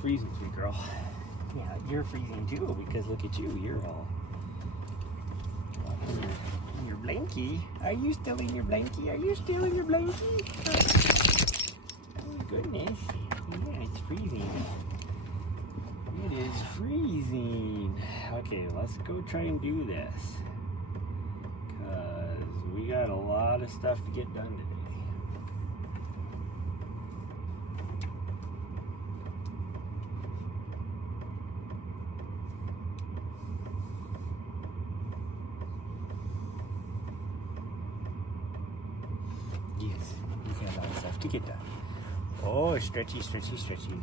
Freezing, sweet girl. Yeah, you're freezing too because look at you. You're all in your blankie. Are you still in your blankie? Are you still in your blankie? Oh goodness. Yeah, it's freezing. It is freezing. Okay, let's go try and do this. Because we got a lot of stuff to get done today. Yes, we got a lot of stuff to get done. Oh, stretchy, stretchy, stretchy.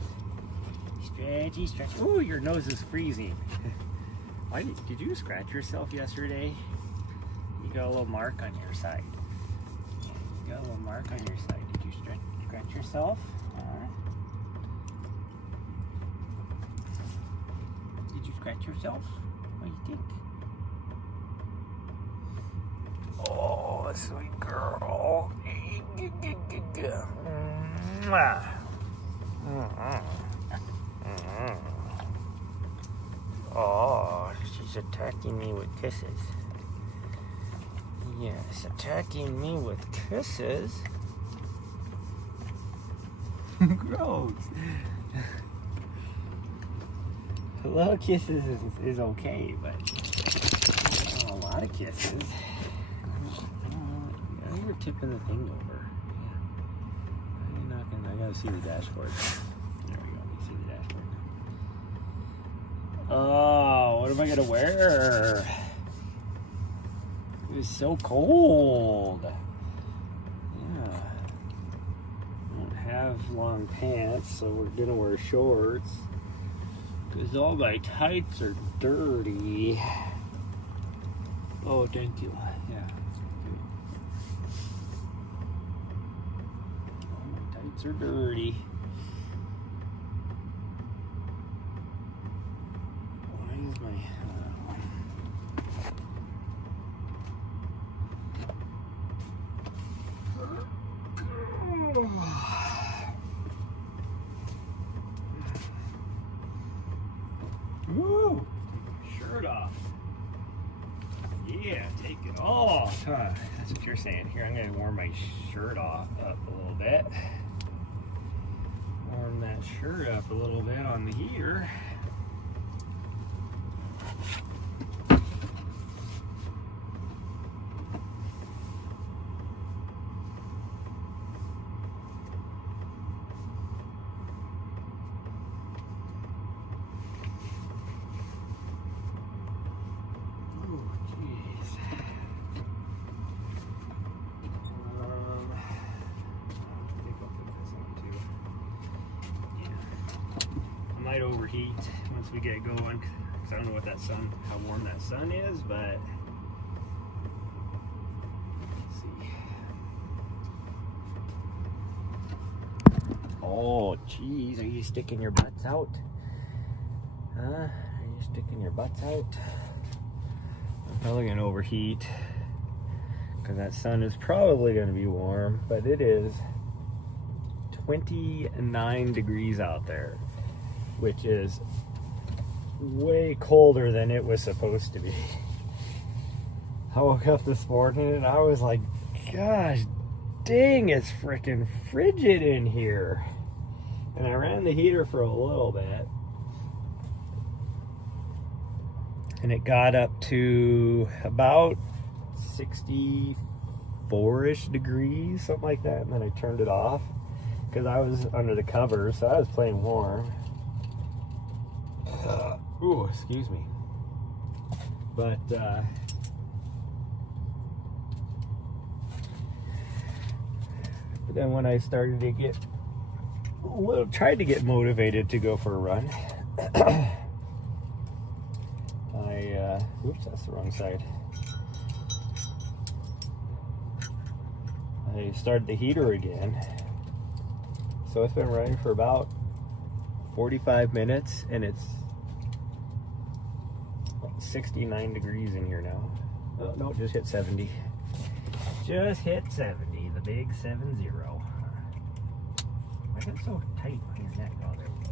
Stretchy, stretchy. Oh, your nose is freezing. Why did you scratch yourself yesterday? You got a little mark on your side. You got a little mark on your side. Did you scratch yourself? Did you scratch yourself? What do you think? Oh, sweet girl. Oh, she's attacking me with kisses. Yes, attacking me with kisses. Gross. A little kisses is okay, but a lot of kisses. You're tipping the thing over. Yeah. You're not gonna, I gotta see the dashboard. There we go. You see the dashboard now. Oh, what am I gonna wear? It was so cold. Yeah. I don't have long pants, so we're gonna wear shorts. Because all my tights are dirty. Oh, thank you. Yeah. All my tights are dirty. Why is my... Woo! Take your shirt off. Yeah, take it off. Huh. That's what you're saying. Here, I'm going to warm my shirt off up a little bit. Warm that shirt up a little bit on the heater. Might overheat once we get going because I don't know what that sun, how warm that sun is, but let's see. Oh, geez, are you sticking your butts out? Huh? Are you sticking your butts out? I'm probably gonna overheat because that sun is probably gonna be warm, but it is 29 degrees out there, which is way colder than it was supposed to be. I woke up this morning and I was like, gosh dang, it's freaking frigid in here. And I ran the heater for a little bit. And it got up to about 64-ish degrees, something like that. And then I turned it off because I was under the covers, so I was playing warm. Ooh, excuse me. But then when I started to get tried to get motivated to go for a run, oops, that's the wrong side. I started the heater again. So it's been running for about 45 minutes and it's 69 degrees in here now. Oh, no, just hit 70. Just hit 70, the big 70. It's so tight on your neck. Oh, there we go.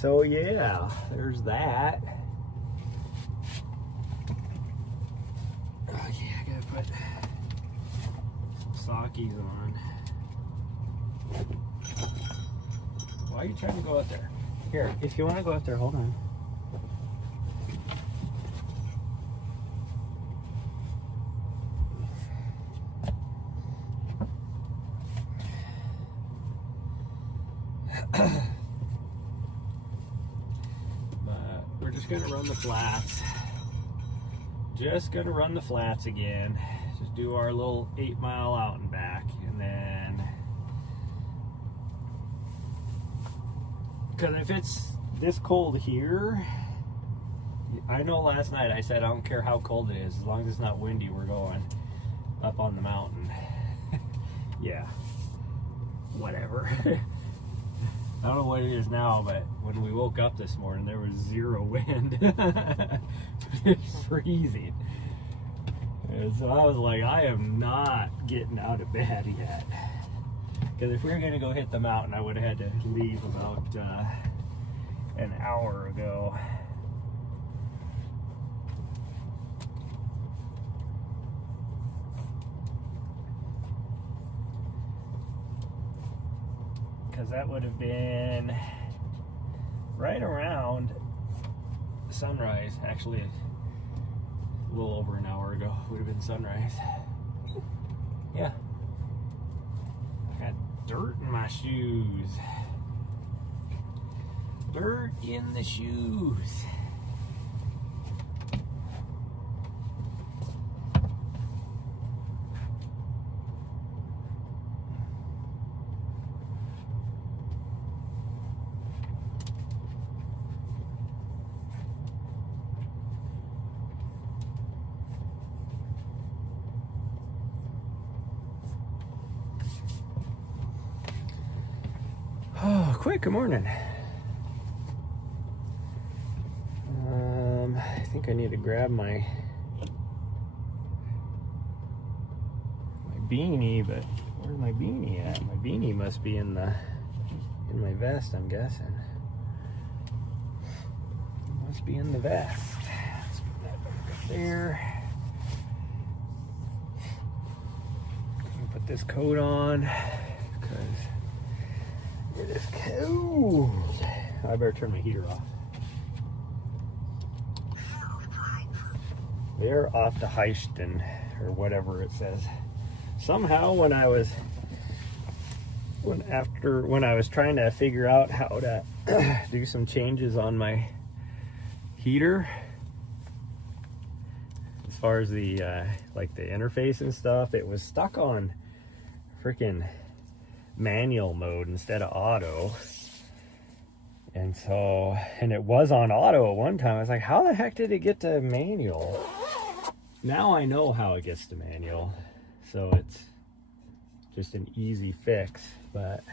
So yeah, there's that. Okay, I gotta put sockies on. Why are you trying to go out there? Here, if you want to go out there, hold on. But we're just gonna run the flats. Just gonna run the flats again. Just do our little 8 mile out and back, and then, because if it's this cold here, I know last night I said I don't care how cold it is, as long as it's not windy, we're going up on the mountain. Yeah, whatever. I don't know what it is now, but when we woke up this morning, there was 0 wind. It's freezing. And so I was like, I am not getting out of bed yet. Because if we were going to go hit the mountain, I would have had to leave about an hour ago. Because that would have been right around sunrise. Actually, a little over an hour ago would have been sunrise. Yeah. I got dirt in my shoes. Dirt in the shoes. Oh, quick, good morning. I think I need to grab my beanie, but where's my beanie at? My beanie must be in my vest, I'm guessing. It must be in the vest. Let's put that back up there. Put this coat on because it is cold. I better turn my heater off. They're off to Heisten, or whatever it says. Somehow when I was trying to figure out how to do some changes on my heater, as far as the like the interface and stuff, it was stuck on freaking manual mode instead of auto. And it was on auto at one time. I was like, how the heck did it get to manual? Now I know how it gets to manual, so it's just an easy fix. But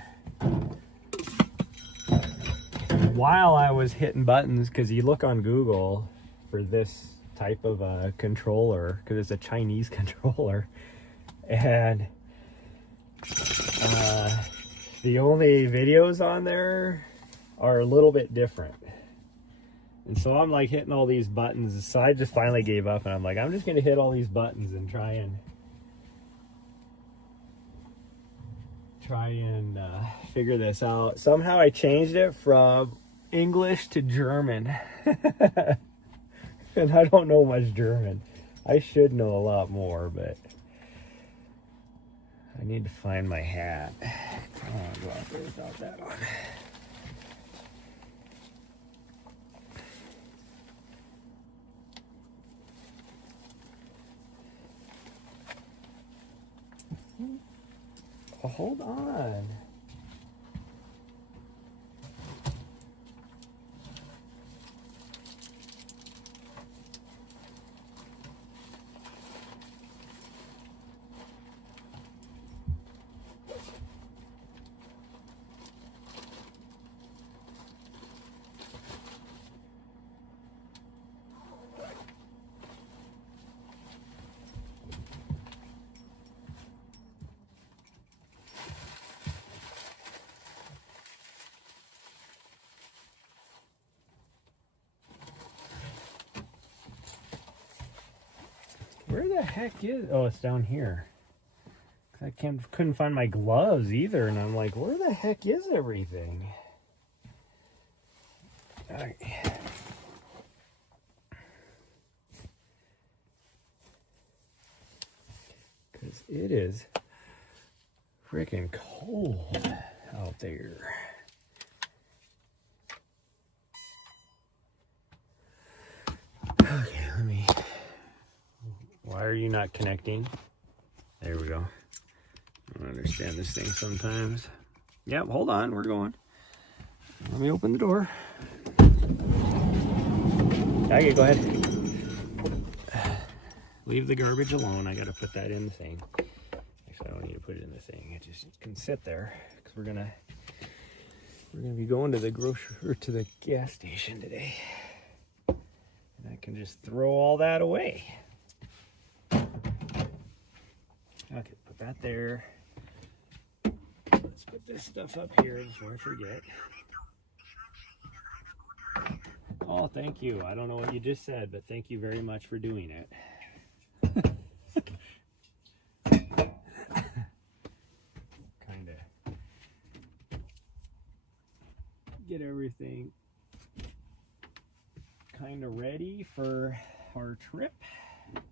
while I was hitting buttons, because you look on Google for this type of a controller, because it's a Chinese controller, and the only videos on there are a little bit different. And so I'm like hitting all these buttons. So I just finally gave up, and I'm like, I'm just going to hit all these buttons and try and figure this out. Somehow I changed it from English to German. And I don't know much German. I should know a lot more, but I need to find my hat. I don't want to go out there without that on. Oh, hold on. the heck is... Oh, it's down here. I couldn't find my gloves either, and I'm like, where the heck is everything? Alright. Because it is freaking cold out there. Okay, let me... Why are you not connecting? There we go. I don't understand this thing sometimes. Yep, hold on, we're going. Let me open the door. Okay, go ahead. Leave the garbage alone. I gotta put that in the thing. Actually, I don't need to put it in the thing. It just can sit there because we're gonna be going to the grocery or to the gas station today, and I can just throw all that away. Okay, put that there. Let's put this stuff up here before I forget. Oh, thank you. I don't know what you just said, but thank you very much for doing it. Kind of get everything kind of ready for our trip. Don't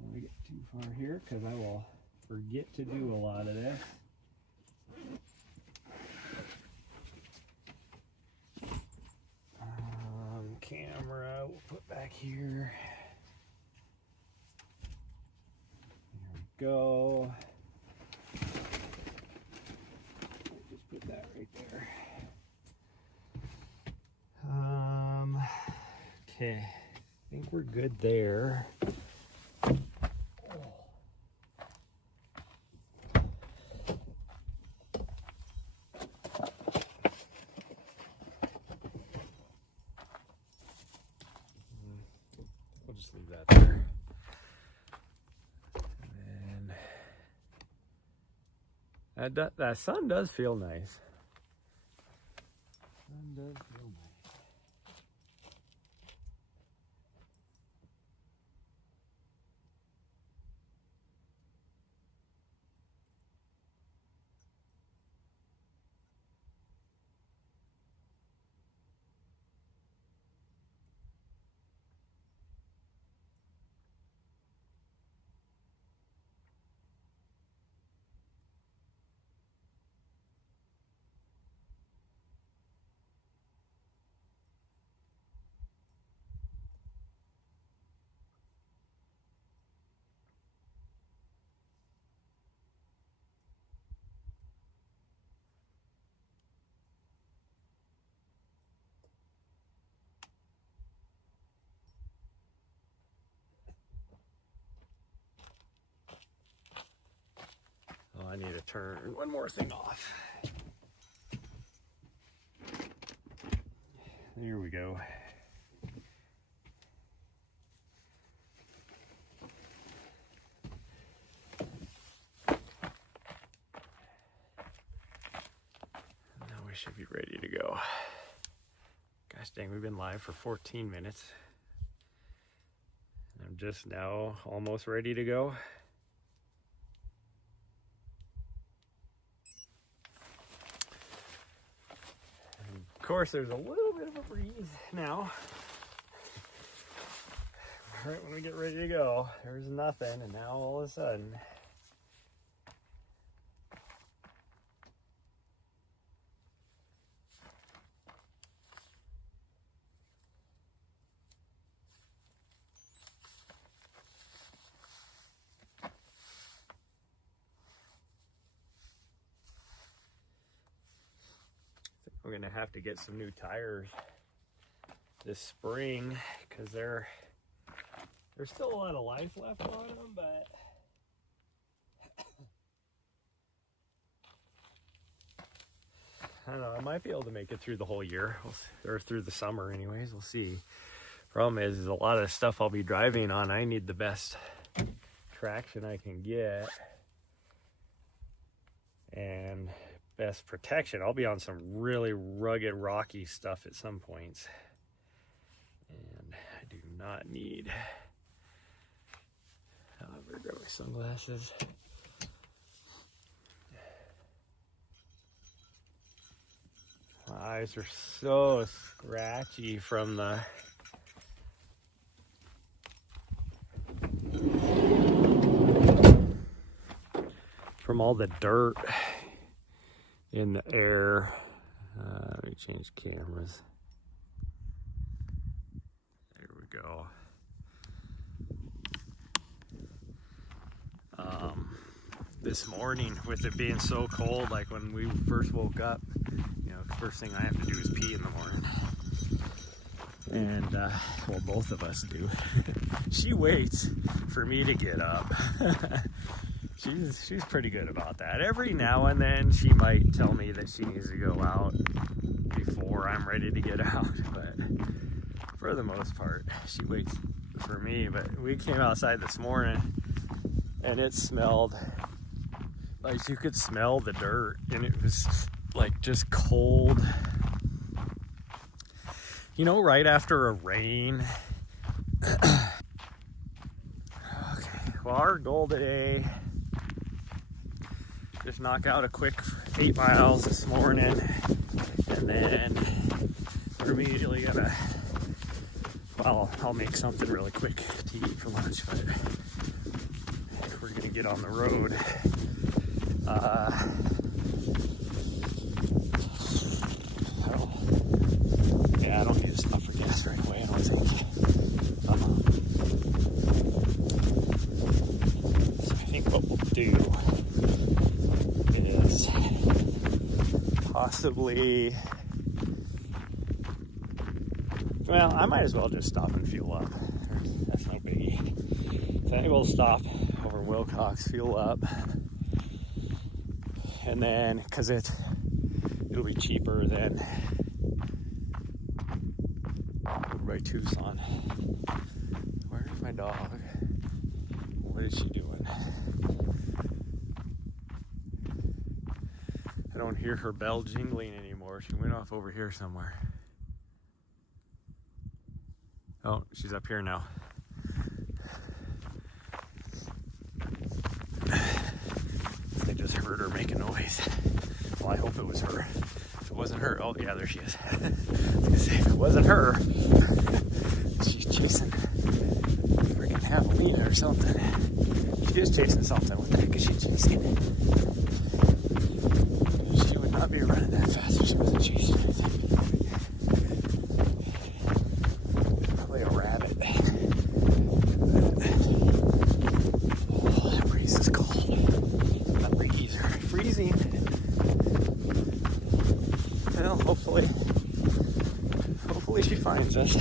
want to get too far here because I will forget to do a lot of this. Camera we'll put back here. There we go. Just put that right there. Okay, I think we're good there. Just leave that there. And then that sun does feel nice. Sun does feel nice. Oh, I need to turn one more thing off. There we go. Now we should be ready to go. Gosh dang, we've been live for 14 minutes. And I'm just now almost ready to go. And of course, there's a little bit of a breeze now. Right when we get ready to go, there's nothing, and now all of a sudden, we're gonna have to get some new tires this spring because there's still a lot of life left on them, but I don't know, I might be able to make it through the whole year, or through the summer anyways, we'll see. Problem is a lot of stuff I'll be driving on, I need the best traction I can get and best protection. I'll be on some really rugged, rocky stuff at some points, and I do not need better grab my sunglasses. My eyes are so scratchy from all the dirt in the air. Let me change cameras. There we go. This morning, with it being so cold, like when we first woke up, you know, first thing I have to do is pee in the morning. And, well, both of us do. She waits for me to get up. She's pretty good about that. Every now and then she might tell me that she needs to go out before I'm ready to get out, but for the most part, she waits for me. But we came outside this morning and it smelled like you could smell the dirt, and it was like just cold. You know, right after a rain. Okay, well, our goal today, just knock out a quick 8 miles this morning, and then we're immediately gonna, well, I'll make something really quick to eat for lunch, but we're gonna get on the road. I don't need to stop for gas right away, I don't think. So I think what we'll do is possibly, well, I might as well just stop and fuel up. That's no biggie. So I think we'll stop over in Wilcox, fuel up, and then, because it'll be cheaper than by Tucson. Where's my dog? What is she doing? I don't hear her bell jingling anymore. She went off over here somewhere. Oh, she's up here now. I just heard her make a noise. Well, I hope it was her. If it wasn't her, oh yeah, there she is. I was gonna say, if it wasn't her, she's chasing freaking javelina or something. She is chasing something. What the heck is she chasing? She would not be running that fast if she wasn't chasing anything. Probably a rabbit. Oh, that breeze is cold. Not breeze, freezing. Well, hopefully she finds us.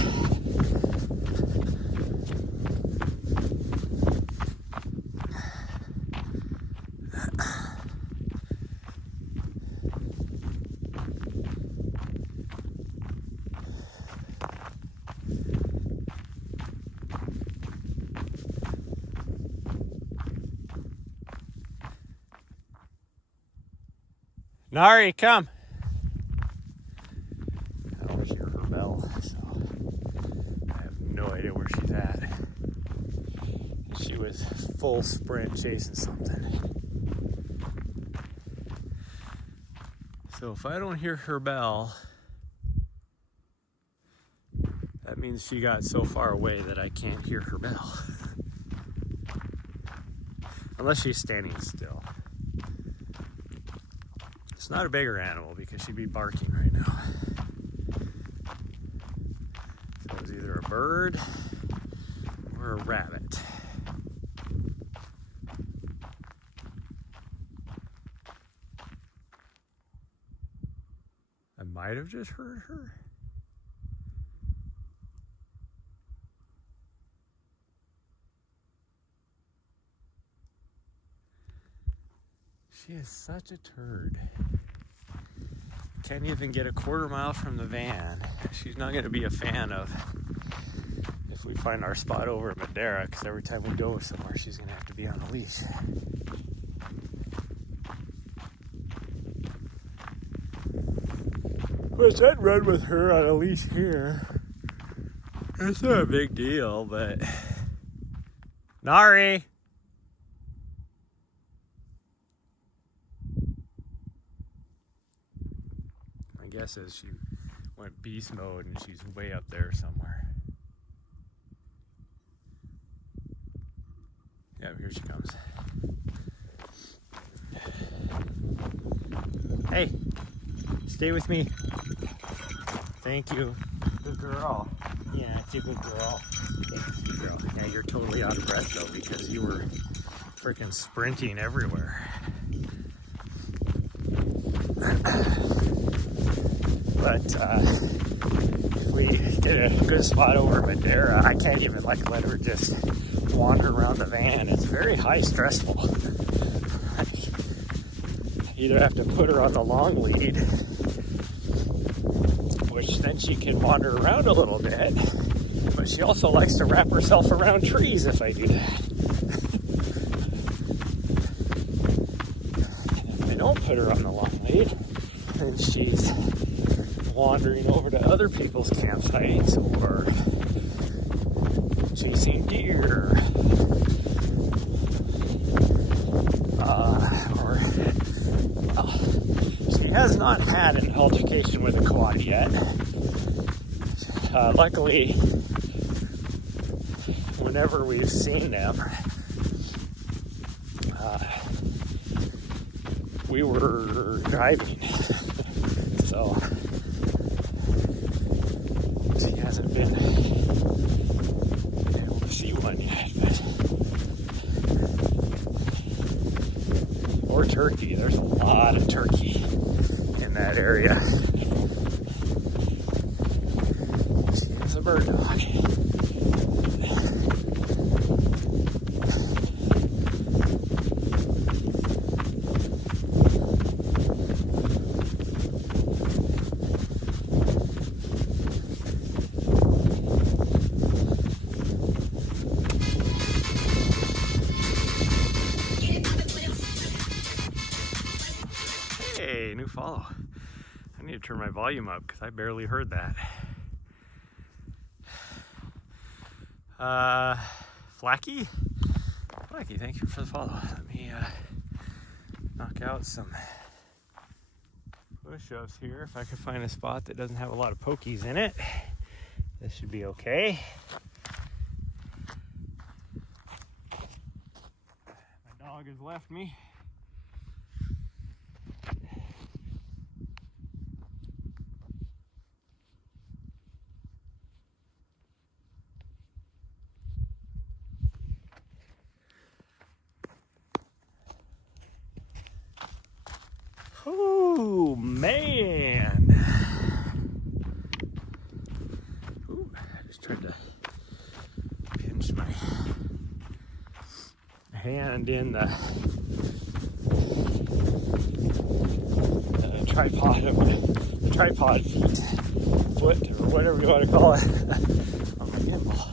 Nari, come. I don't hear her bell, so I have no idea where she's at. She was full sprint chasing something. So if I don't hear her bell, that means she got so far away that I can't hear her bell. Unless she's standing still. It's not a bigger animal because she'd be barking right now. So it's either a bird or a rabbit. I might have just heard her. She is such a turd. Can't even get a quarter mile from the van. She's not going to be a fan of if we find our spot over at Madera, because every time we go somewhere, she's going to have to be on a leash. Which I'd run with her on a leash here. It's not a big deal, but... Nari! My guess is she went beast mode and she's way up there somewhere. Yeah, here she comes. Hey, stay with me. Thank you. Good girl. Yeah, it's a good girl. Thank you, girl. Yeah, you're totally out of breath though because you were freaking sprinting everywhere. But if we get a good spot over Madeira, I can't even like let her just wander around the van. It's very high stressful. I either have to put her on the long lead, which then she can wander around a little bit, but she also likes to wrap herself around trees if I do that. And if I don't put her on the long lead, then she's wandering over to other people's campsites or chasing deer, or she has not had an altercation with a quad yet. Luckily, whenever we've seen them, we were driving, so she hasn't been able to see one yet. Or turkey. There's a lot of turkey in that area. She is a bird dog. Hey, new follow. I need to turn my volume up because I barely heard that. Flacky? Flacky, thank you for the follow. Let me knock out some push-ups here. If I can find a spot that doesn't have a lot of pokies in it, this should be okay. My dog has left me. Oh man! Ooh, I just tried to pinch my hand in the tripod foot, or whatever you want to call it, on my gimbal.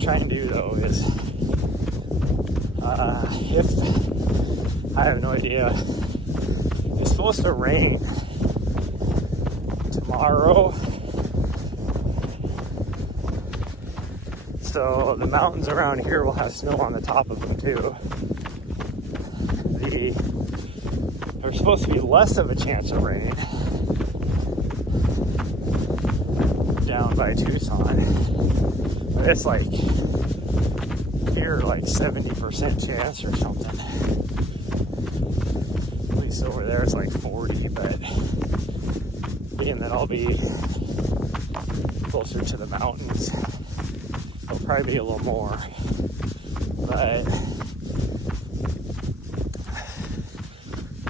Try and do though is if I have no idea, it's supposed to rain tomorrow, so the mountains around here will have snow on the top of them too. There's supposed to be less of a chance of rain down by Tucson. It's like here, like 70% chance or something. At least over there it's like 40, but being that I'll be closer to the mountains, it'll probably be a little more. But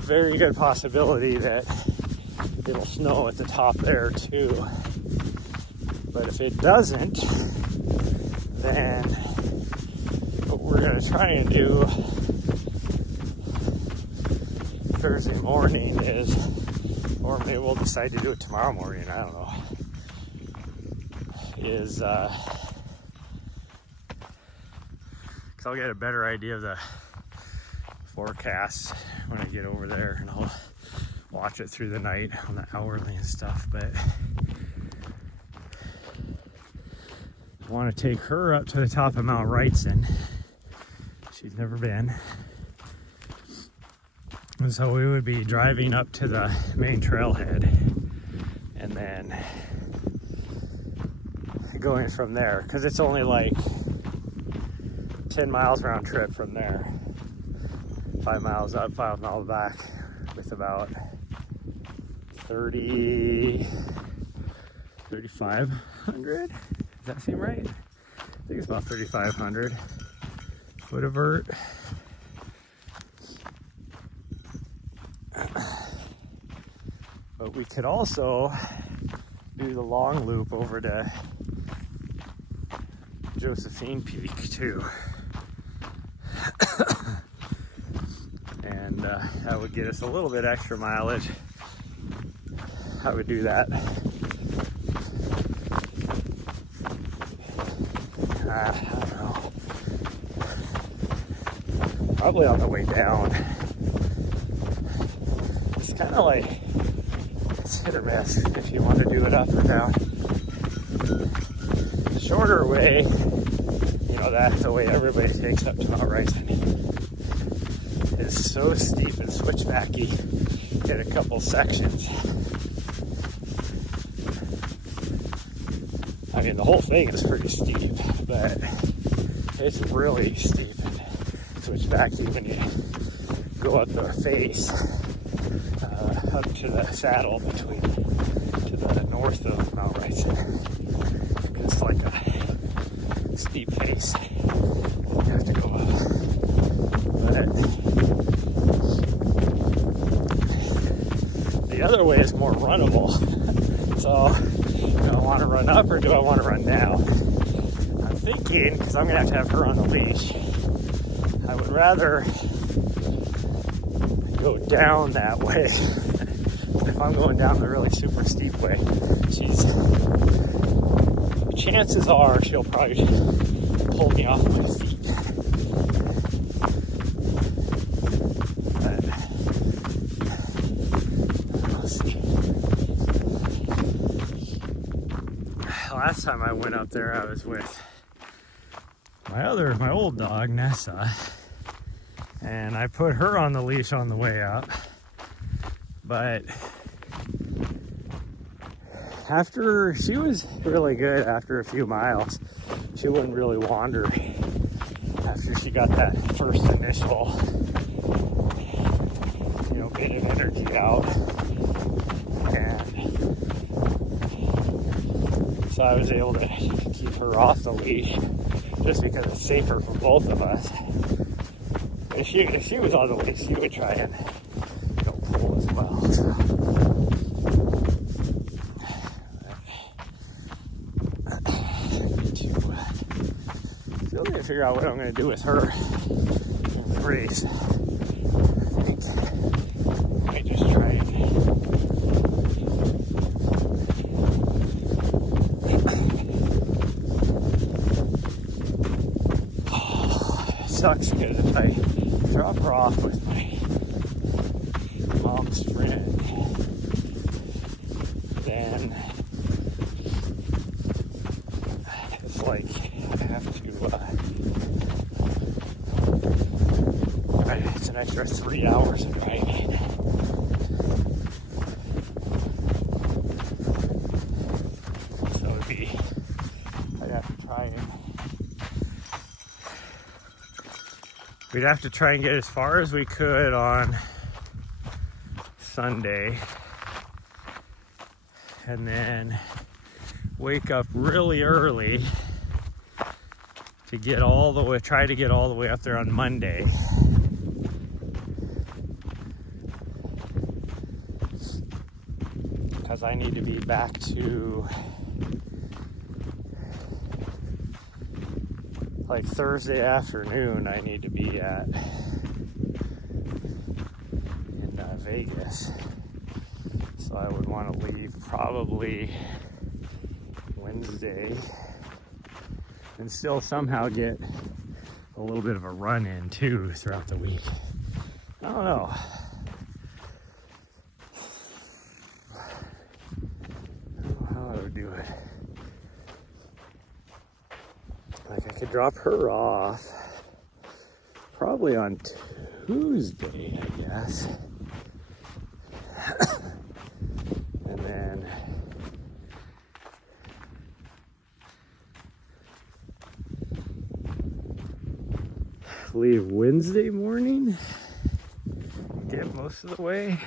very good possibility that it'll snow at the top there too. But if it doesn't, then gonna try and do Thursday morning is, or maybe we'll decide to do it tomorrow morning, I don't know, is because I'll get a better idea of the forecast when I get over there, and I'll watch it through the night on the hourly and stuff. But I want to take her up to the top of Mount Wrightson. She's never been. And so we would be driving up to the main trailhead and then going from there, because it's only like 10 miles round trip from there. 5 miles up, 5 miles back, with about 3,500. Does that seem right? I think it's about 3,500 foot of vert. But we could also do the long loop over to Josephine Peak too. And that would get us a little bit extra mileage. I would do that. I don't know. Probably on the way down. It's kind of like, it's hit or miss if you want to do it up or down. The shorter way, you know, that's the way everybody takes up to Mount Wrightson. It's so steep and switchbacky in a couple sections. I mean, the whole thing is pretty steep, but it's really steep and switchbacky when you go up the face, up to the saddle to the north of Mount Wrightson. It's like a steep face. You have to go up. But the other way is more runnable. So, do I want to run up or do I want to run down? I'm thinking, because I'm going to have her on the leash, I would rather go down that way. If I'm going down the really super steep way, chances are she'll probably pull me off my feet. But let's see. Last time I went up there, I was with my old dog, Nessa, and I put her on the leash on the way up. But after, she was really good after a few miles. She wouldn't really wander after she got that first initial, you know, bit of energy out. And so I was able to keep her off the leash just because it's safer for both of us. If she was on the leash, she would try and pull as well. So. Still need to figure out what I'm going to do with her in the race. I think I might just try it. Sucks because if I drop her off with my mom's friend, then it's like I have to it's an extra 3 hours of driving. So I'd have to try and we'd have to try and get as far as we could on Sunday and then wake up really early to get all the way, try to get all the way up there on Monday. Because I need to be back to like Thursday afternoon, I need to be in Vegas. So I would want to leave probably Wednesday and still somehow get a little bit of a run in too throughout the week. I don't know. I don't know how I would do it. Like, I could drop her off probably on Tuesday, I guess. And then leave Wednesday morning, get most of the way,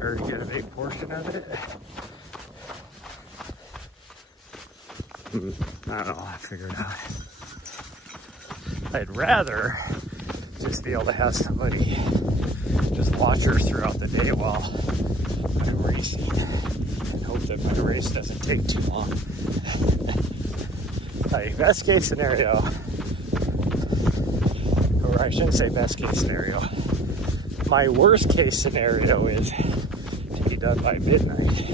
or get a big portion of it. I don't know, I'll figure it out. I'd rather just be able to have somebody just watch her throughout the day while I'm racing and hope that my race doesn't take too long. Like, best case scenario, or I shouldn't say best case scenario, my worst case scenario is to be done by midnight.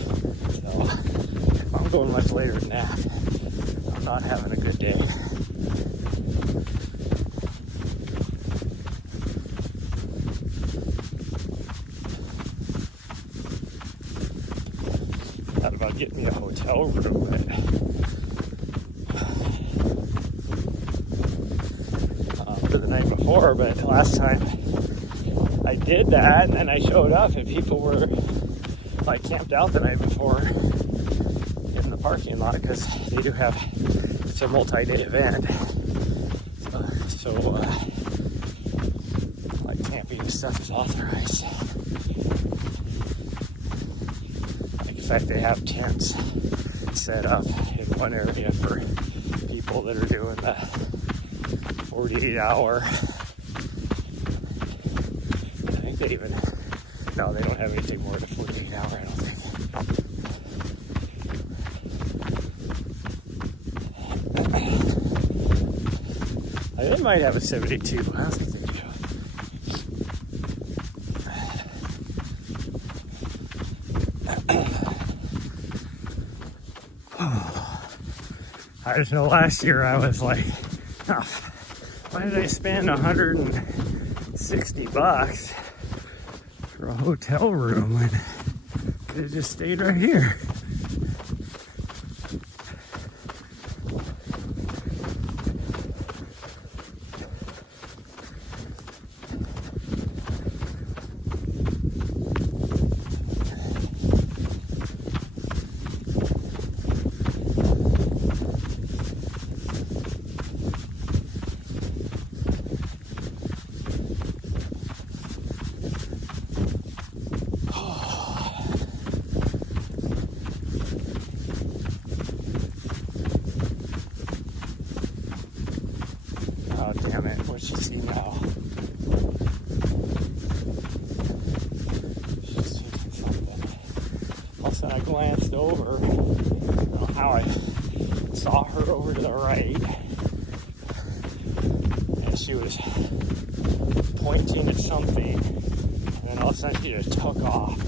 So if I'm going much later than that, I'm not having a good day. Thought about getting me a hotel room, but for the night before, but last time I did that and then I showed up and people were like camped out the night before in the parking lot because they do have, it's a multi-day event. So like camping and stuff is authorized. Like, in fact, they have tents set up in one area for people that are doing the 48-hour. I think they even, no, they don't have anything more than 48 hour, I don't think. They might have a 72, but I don't think they do. I just know last year I was like, oh, why did I spend $160 for a hotel room when I could have just stayed right here? Oh, damn it. What's she see now? She's taking something. All of a sudden I glanced over. I don't know how I saw her over to the right. And she was pointing at something. And then all of a sudden she just took off.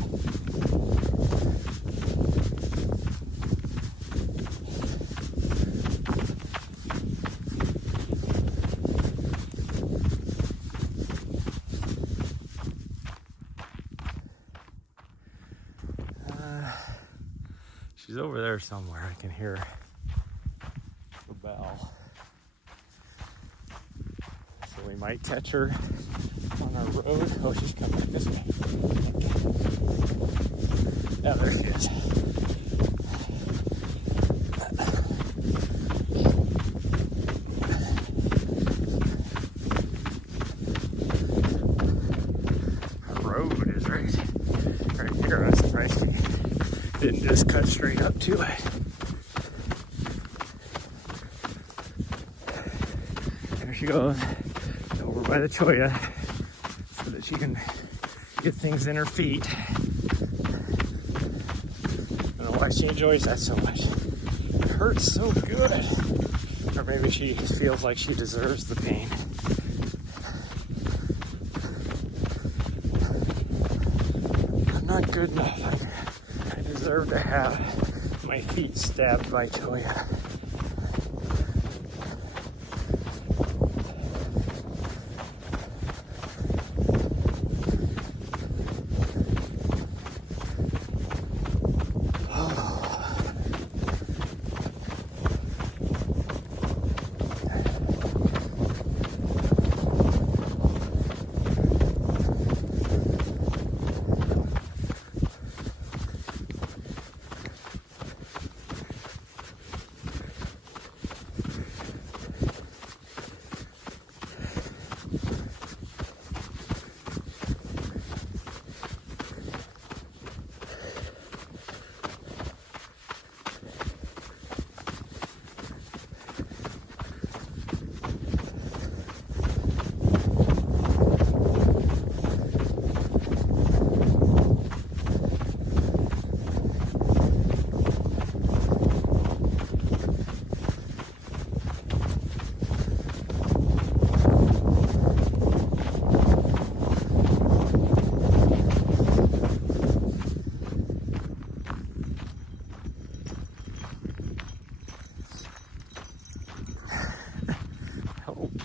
She's over there somewhere. I can hear the bell. So we might catch her on our road. Oh, she's coming this way. Yeah, there she is. Our road is right here. I'm surprised he didn't just cut straight up to it. There she goes, over by the Cholla, so that she can get things in her feet. I don't know why she enjoys that so much. It hurts so good. Or maybe she feels like she deserves the pain. I'm not good enough. I deserve to have my feet stabbed by Toya.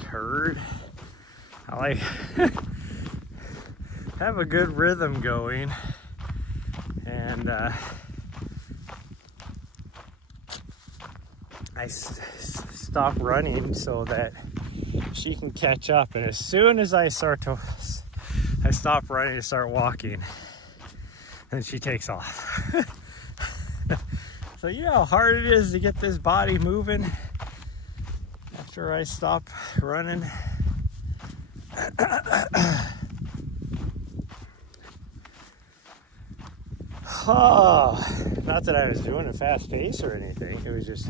Turd. I like have a good rhythm going, and I stop running so that she can catch up, and as soon as I stop running to start walking, then she takes off. So you know how hard it is to get this body moving after I stop running. Oh, not that I was doing a fast pace or anything. It was just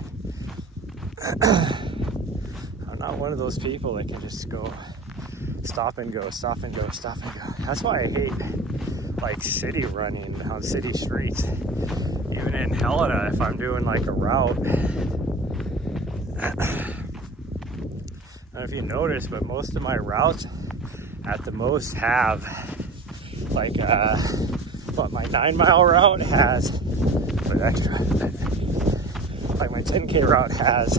I'm not one of those people that can just go stop and go, stop and go, stop and go. That's why I hate like city running on city streets. Even in Helena, if I'm doing like a route, I don't know if you noticed, but most of my routes at the most have like but my 9-mile route has, but extra, like my 10K route has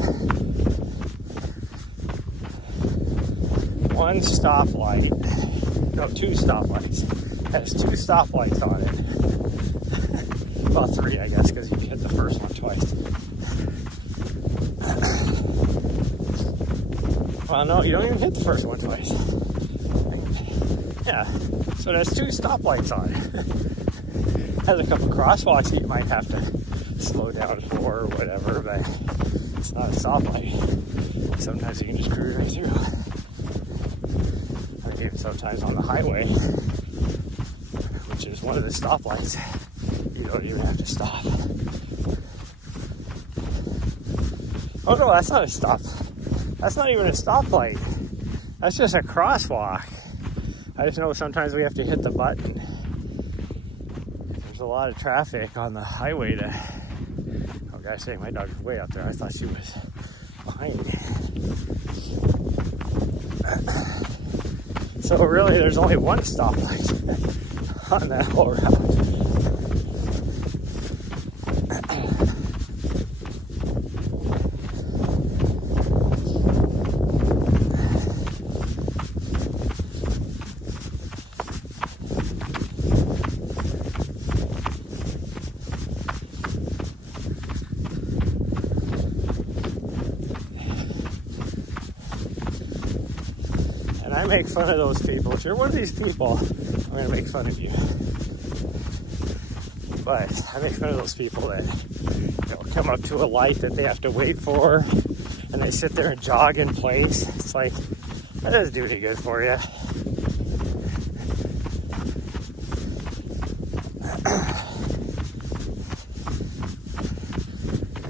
one stoplight, no, 2 stoplights. It has 2 stoplights on it. Well, 3, I guess, because you hit the first one twice. Well, no, you don't even hit the first one twice. Yeah, so it has 2 stoplights on it. It has a couple crosswalks that you might have to slow down for or whatever, but it's not a stoplight. Sometimes you can just cruise right through. I mean, even sometimes on the highway, which is one of the stoplights, you don't even have to stop. Oh no, that's not a stop. That's not even a stoplight. That's just a crosswalk. I just know sometimes we have to hit the button. There's a lot of traffic on the highway to... Oh gosh dang, my dog is way out there. I thought she was behind me. So really there's only one stoplight on that whole route. I make fun of those people. If you're one of these people, I'm going to make fun of you. But I make fun of those people that, you know, come up to a light that they have to wait for, and they sit there and jog in place. It's like, that doesn't do any good for you.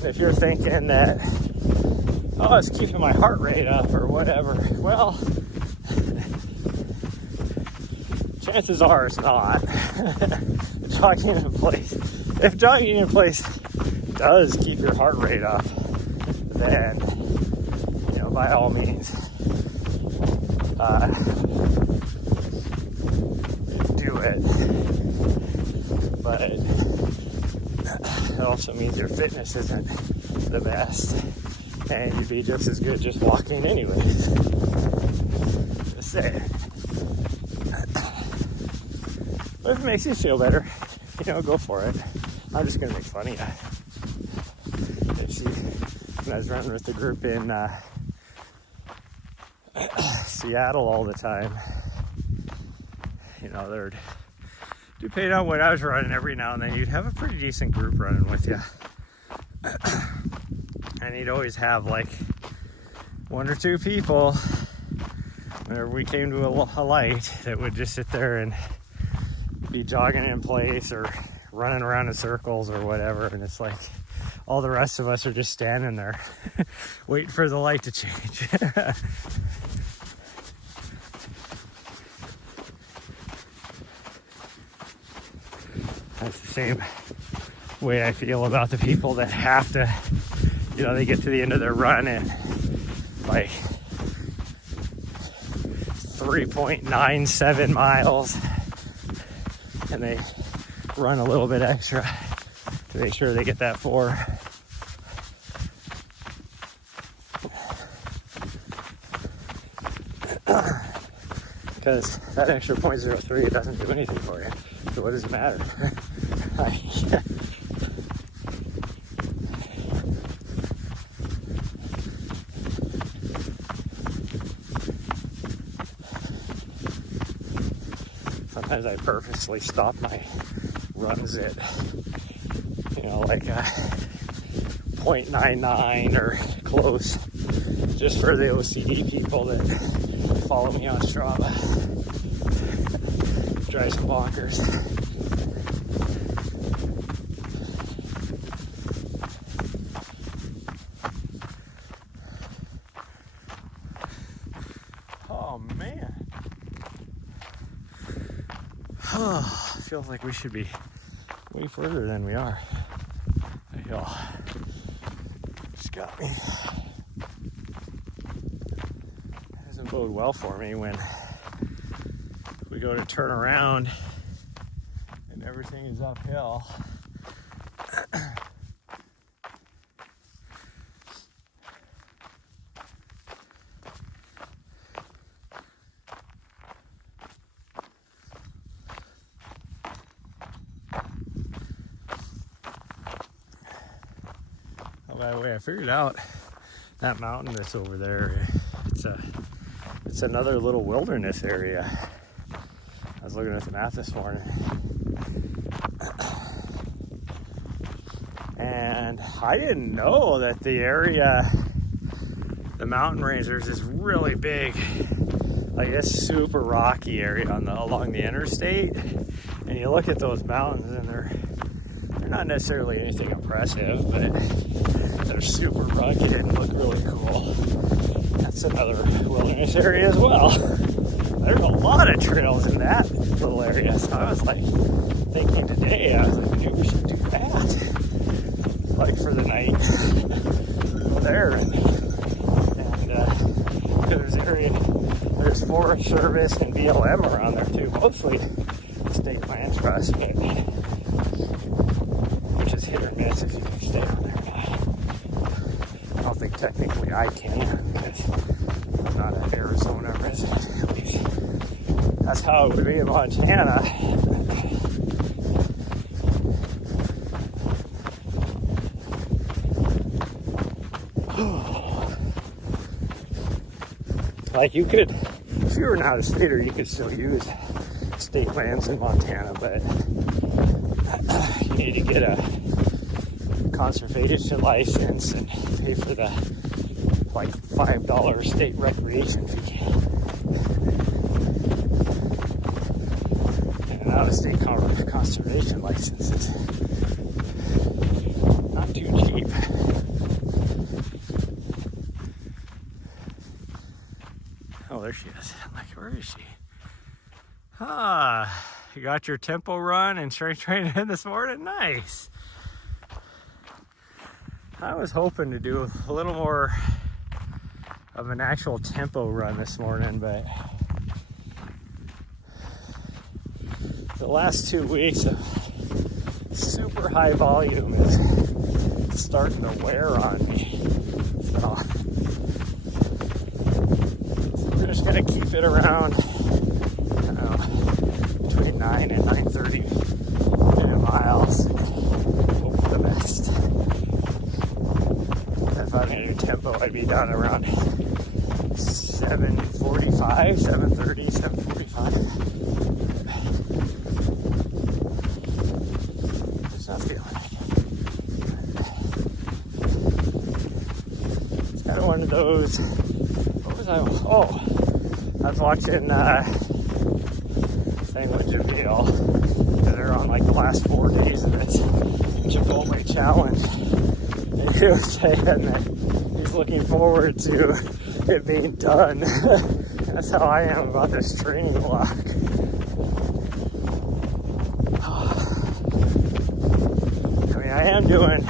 If you're thinking that, oh, it's keeping my heart rate up or whatever, well, chances are it's not. Jogging in place. If jogging in place does keep your heart rate up, then by all means, do it. But it also means your fitness isn't the best, and you'd be just as good just walking anyways. Just saying. But if it makes you feel better, you know, go for it. I'm just gonna make fun of you. When I was running with the group in Seattle all the time, you know, there'd, depending on when I was running, every now and then you'd have a pretty decent group running with you. And you'd always have like 1 or 2 people whenever we came to a light that would just sit there and be jogging in place or running around in circles or whatever. And it's like all the rest of us are just standing there waiting for the light to change. That's the same way I feel about the people that have to, you know, they get to the end of their run and like 3.97 miles and they run a little bit extra to make sure they get that 4. Because that extra 0.03 doesn't do anything for you. So what does it matter? Sometimes I purposely stop my runs at, you know, like a 0.99 or close, just for the OCD people that follow me on Strava. Drives them bonkers. Oh man. Feels like we should be way further than we are. That hill just got me. It doesn't bode well for me when we go to turn around and everything is uphill. By the way, I figured out that mountain that's over there. It's another little wilderness area. I was looking at the map this morning, and I didn't know that the area, the mountain range, there's this really big, like this super rocky area along the interstate. And you look at those mountains, and they're not necessarily anything impressive, but they're super rugged and look really cool. That's another wilderness area as well. There's a lot of trails in that little area, so I was like thinking today, I was like, maybe we should do that, like for the night go there, and there's area, there's Forest Service and BLM around there too, mostly State Land Trust, which is hit or miss if you can stay on there. I don't think technically I can, because I'm not an Arizona resident, at least that's how it would be in Montana. Like you could, if you were an out-of-stater, you could still use state lands in Montana, but you need to get a conservation license and pay for the like $5 state recreation fee. And an out-of-state conservation license is not too cheap. Oh, there she is. I'm like, where is she? You got your tempo run and strength training in this morning? Nice. I was hoping to do a little more of an actual tempo run this morning, but the last 2 weeks of super high volume is starting to wear on me. So we're just gonna keep it around, I don't know, between 9 and 9:30 minute miles. Hope for the best. If I'm gonna do tempo, I'd be done around 7:45, 7:30, 7:45. Just not feeling it. It's kind of one of those. What was I? Oh, I was watching thing with Javale. They're on like the last 4 days of this Chipotle challenge. And he was saying that he's looking forward to it being done. That's how I am about this training block. I mean, I am doing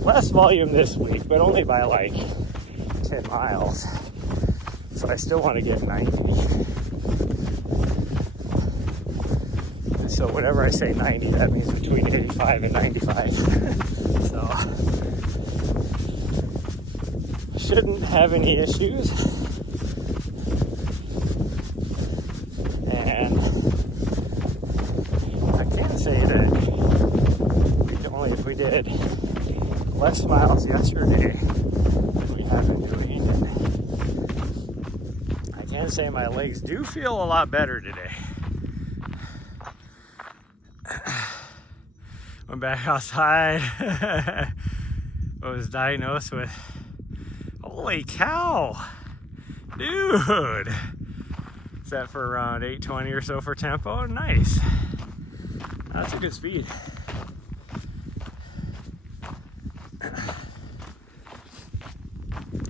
less volume this week, but only by like 10 miles. So I still want to get 90. So whenever I say 90, that means between 85 and 95. So shouldn't have any issues. And I can say that if we did less miles yesterday than we have been doing, I can say my legs do feel a lot better today. Went back outside. I was diagnosed with, holy cow, dude. Set for around 8:20 or so for tempo. Nice. That's a good speed.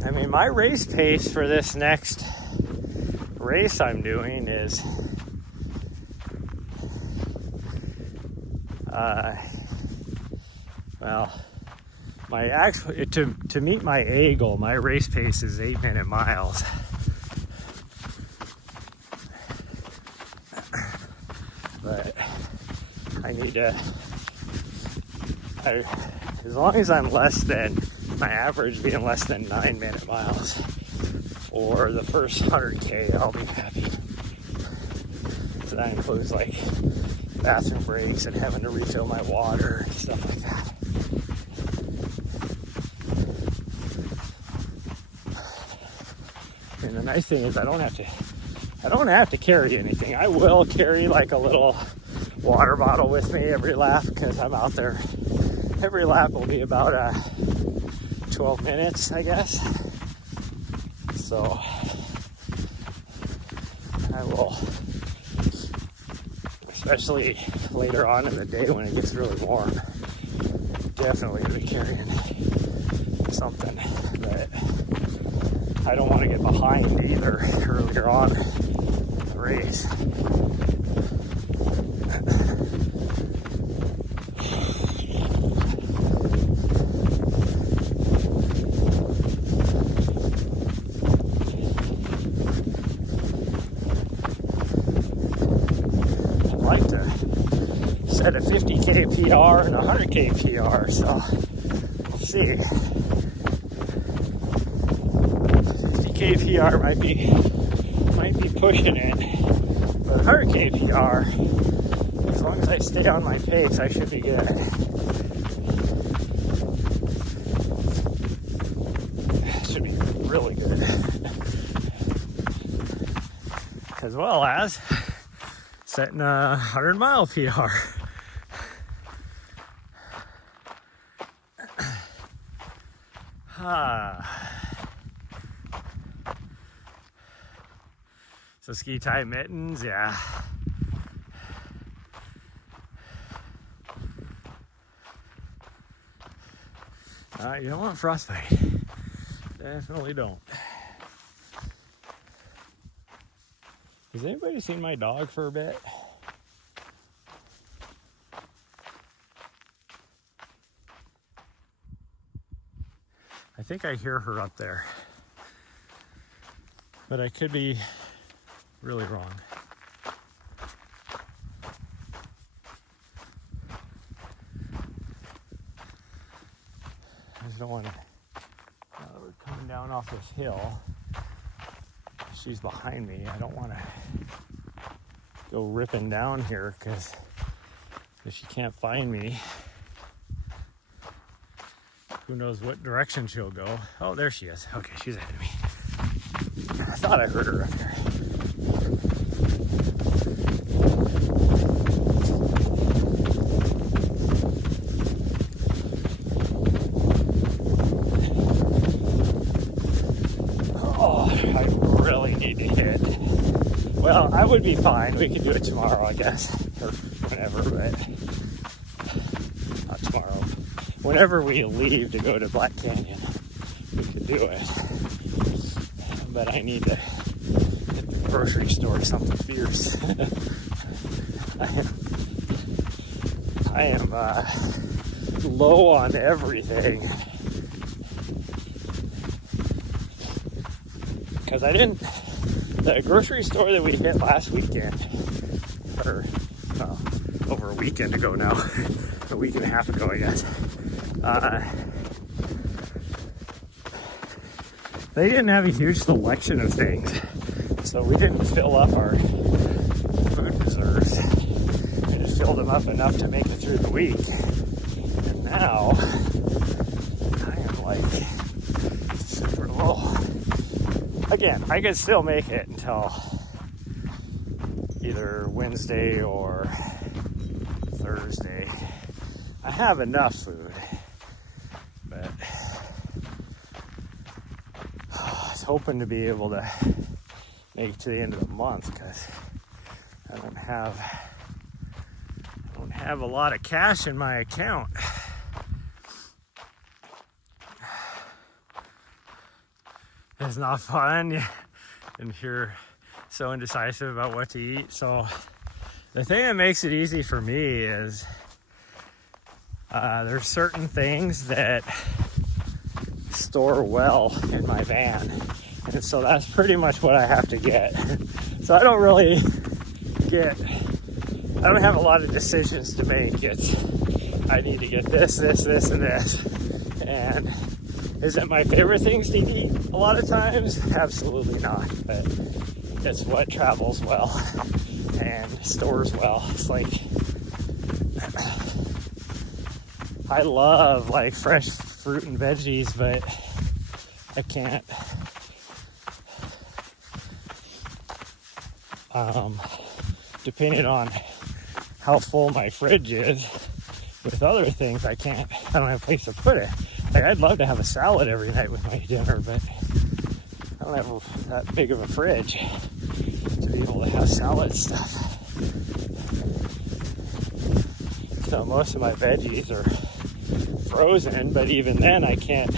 I mean, my race pace for this next race I'm doing is well, my actual to meet my A goal, my race pace is 8-minute miles. But I need to, as long as I'm less than my average being less than 9-minute miles for the first 100K, I'll be happy. So that includes like bathroom breaks and having to refill my water and stuff like that. And the nice thing is I don't have to carry anything. I will carry like a little water bottle with me every lap because I'm out there. Every lap will be about 12 minutes, I guess. So I will, especially later on in the day when it gets really warm, definitely be carrying something. But I don't want to get behind either earlier on in the race. I'd like to set a 50K PR and a 100K PR, so we'll see. PR might be pushing it, but 100K PR, as long as I stay on my pace, I should be good. Should be really good. As well as setting a 100-mile PR. So ski tie mittens, yeah. You don't want frostbite. Definitely don't. Has anybody seen my dog for a bit? I think I hear her up there. But I could be really wrong. I just don't want to, now that we're coming down off this hill, she's behind me. I don't want to go ripping down here because if she can't find me, who knows what direction she'll go. Oh, there she is. Okay, she's ahead of me. I thought I heard her up there. Oh, I really need to hit. Well, I would be fine. We could do it tomorrow, I guess, or whenever, but not tomorrow. Whenever we leave to go to Black Canyon, we could do it. But I need to hit the grocery store, something fierce. I am low on everything. Because the grocery store that we hit last weekend, or over a weekend ago now, a week and a half ago, I guess, they didn't have a huge selection of things, so we didn't fill up our food reserves. We just filled them up enough to make it through the week. And now, I am like super low. Again, I could still make it until either Wednesday or Thursday. I have enough food, but I was hoping to be able to make it to the end of the month because I don't have a lot of cash in my account. It's not fun, and you're so indecisive about what to eat. So the thing that makes it easy for me is there's certain things that store well in my van, and so that's pretty much what I have to get. So I don't have a lot of decisions to make. It's I need to get this, and this. And is it my favorite things to eat a lot of times? Absolutely not. But it's what travels well and stores well. It's like, I love like fresh fruit and veggies, but I can't depending on how full my fridge is with other things, I don't have a place to put it. Like, I'd love to have a salad every night with my dinner, but I don't have that big of a fridge to be able to have salad stuff. So most of my veggies are frozen, but even then I can't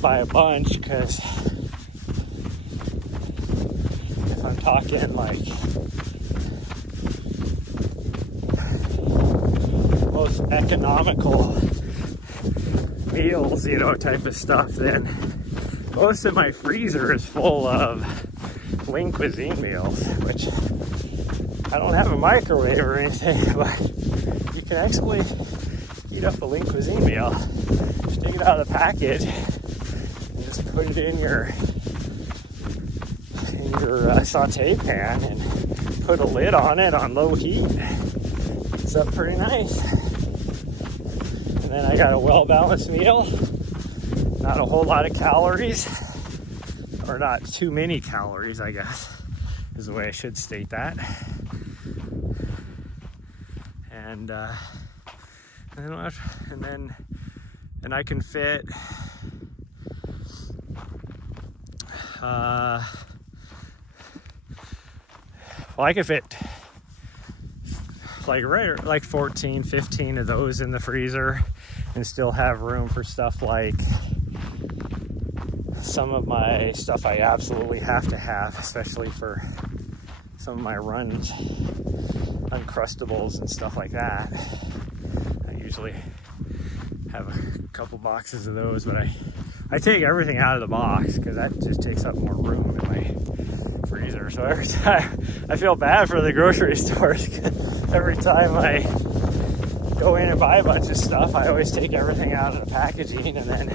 buy a bunch because if I'm talking like most economical meals, type of stuff, then most of my freezer is full of Lean Cuisine meals, which I don't have a microwave or anything, but you can actually heat up a Lean Cuisine meal. Just take it out of the package and just put it in your saute pan and put a lid on it on low heat. It's up pretty nice. And then I got a well-balanced meal, not a whole lot of calories, or not too many calories, I guess, is the way I should state that. And I can fit I could fit like 14, 15 of those in the freezer and still have room for stuff like some of my stuff I absolutely have to have, especially for some of my runs, Uncrustables and stuff like that. I usually have a couple boxes of those, but I I take everything out of the box because that just takes up more room in my freezer. So every time I feel bad for the grocery stores. Every time I go in and buy a bunch of stuff, I always take everything out of the packaging and then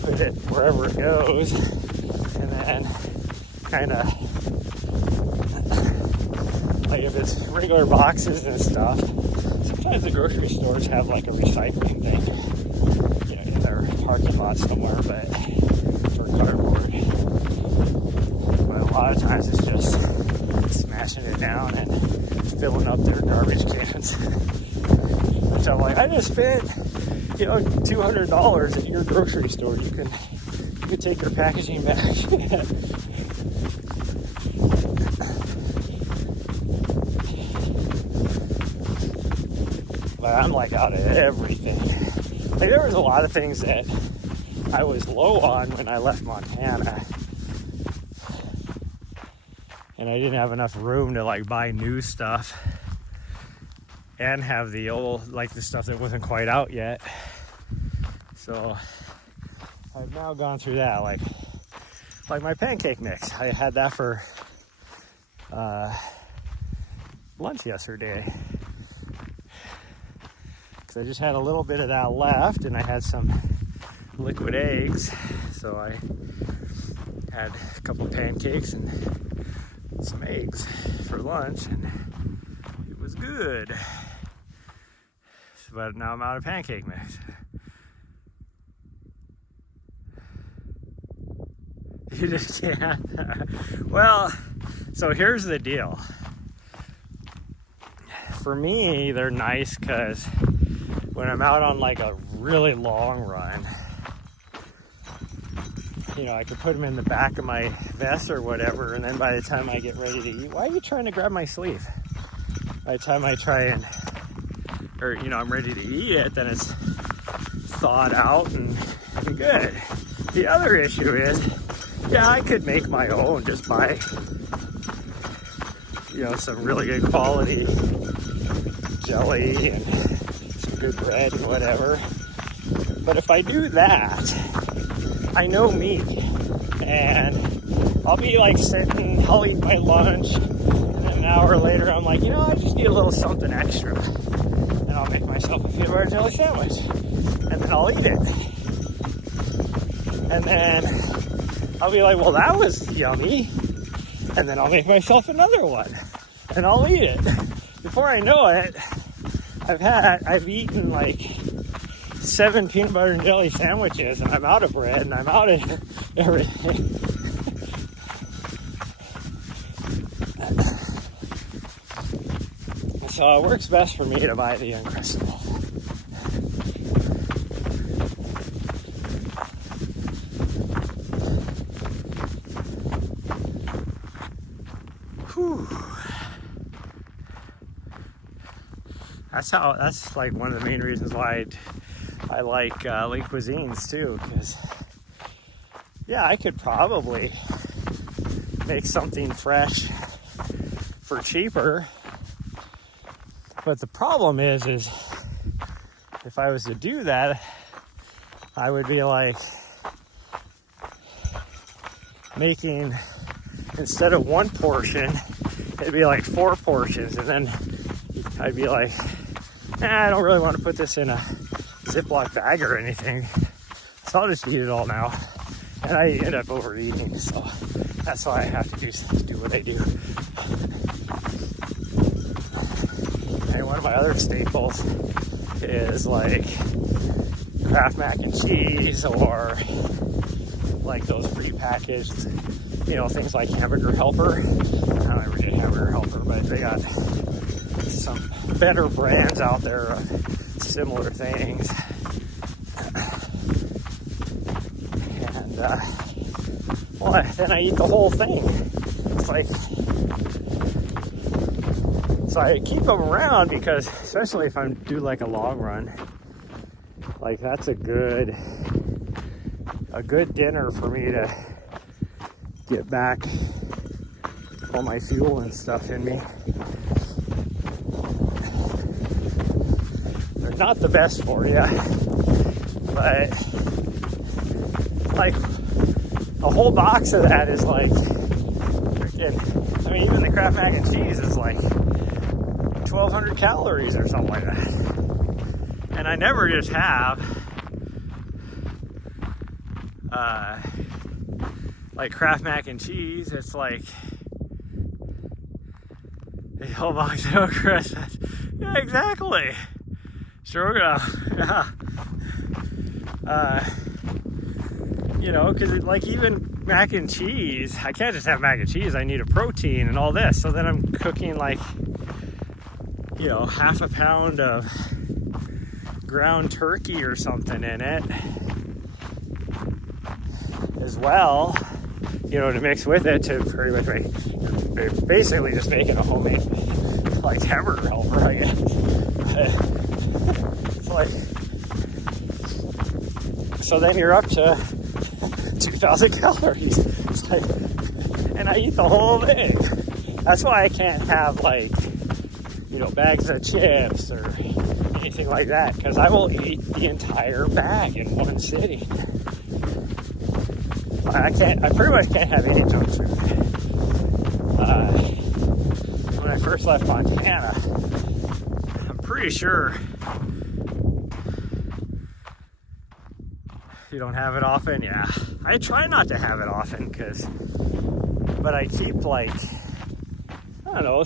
put it wherever it goes, and then kind of, like if it's regular boxes and stuff, sometimes the grocery stores have like a recycling thing, you know, in their parking lot somewhere, but for cardboard. But a lot of times it's just smashing it down and filling up their garbage cans. Which I'm like, I just spent, you know, $200 at your grocery store. You can take your packaging back. But I'm like out of everything. Like there was a lot of things that I was low on when I left Montana. And I didn't have enough room to like buy new stuff and have the old, like the stuff that wasn't quite out yet. So I've now gone through that, like my pancake mix. I had that for lunch yesterday because I just had a little bit of that left, and I had some liquid eggs, so I had a couple of pancakes and some eggs for lunch, and it was good. But now I'm out of pancake mix. You just can't. Well, so here's the deal. For me, they're nice because when I'm out on like a really long run, you know, I could put them in the back of my vest or whatever, and then by the time I get ready to eat, why are you trying to grab my sleeve? By the time I try and, or, you know, I'm ready to eat it, then it's thawed out and good. The other issue is, yeah, I could make my own, just buy, you know, some really good quality jelly and some good bread and whatever. But if I do that, I know me, and I'll be like sitting, I'll eat my lunch, and then an hour later I'm like, you know, I just need a little something extra. And I'll make myself a peanut butter and jelly sandwich, and then I'll eat it. And then I'll be like, well, that was yummy. And then I'll make myself another one, and I'll eat it. Before I know it, I've eaten like 7 peanut butter and jelly sandwiches, and I'm out of bread, and I'm out of everything. So it works best for me to buy the Uncrustable. Whew. That's like one of the main reasons why I like Lean Cuisines too, because yeah, I could probably make something fresh for cheaper. But the problem is if I was to do that, I would be like making, instead of 1 portion, it'd be like 4 portions. And then I'd be like, I don't really want to put this in a Ziploc bag or anything. So I'll just eat it all now. And I end up overeating. So that's why I have to do what I do. One of my other staples is like Kraft mac and cheese, or like those prepackaged, you know, things like Hamburger Helper. I don't ever get Hamburger Helper, but they got some better brands out there of similar things. And well, then I eat the whole thing. It's like, so I keep them around because, especially if I do like a long run, like that's a good dinner for me to get back all my fuel and stuff in me. They're not the best for you, but like a whole box of that is like freaking, I mean, even the Kraft mac and cheese is like 1,200 calories or something like that. And I never just have like Kraft mac and cheese. It's like a whole box of Oakrest. Yeah, exactly. Sure, yeah. You know, because like even mac and cheese, I can't just have mac and cheese. I need a protein and all this. So then I'm cooking like, you know, half a pound of ground turkey or something in it as well, you know, to mix with it to pretty much make, basically just making a homemade like hamburger helper, I guess. It's like, so then you're up to 2,000 calories. It's like, and I eat the whole thing. That's why I can't have like, you know, bags of chips or anything like that, because I will eat the entire bag in one sitting. I pretty much can't have any junk food. When I first left Montana, I'm pretty sure you don't have it often. Yeah, I try not to have it often but I keep like, I don't know,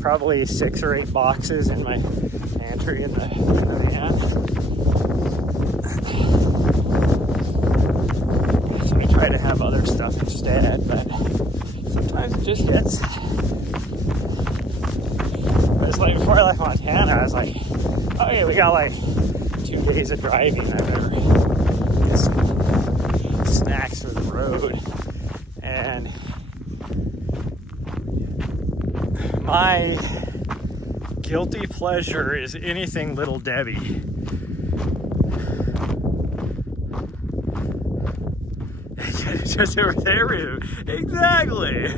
probably 6 or 8 boxes in my pantry in the van. So I try to have other stuff instead, but sometimes it just gets. But it's like before I left Montana, I was like, okay, we got like 2 days of driving. I better get some snacks for the road. And my guilty pleasure is anything Little Debbie. Just everything. Exactly.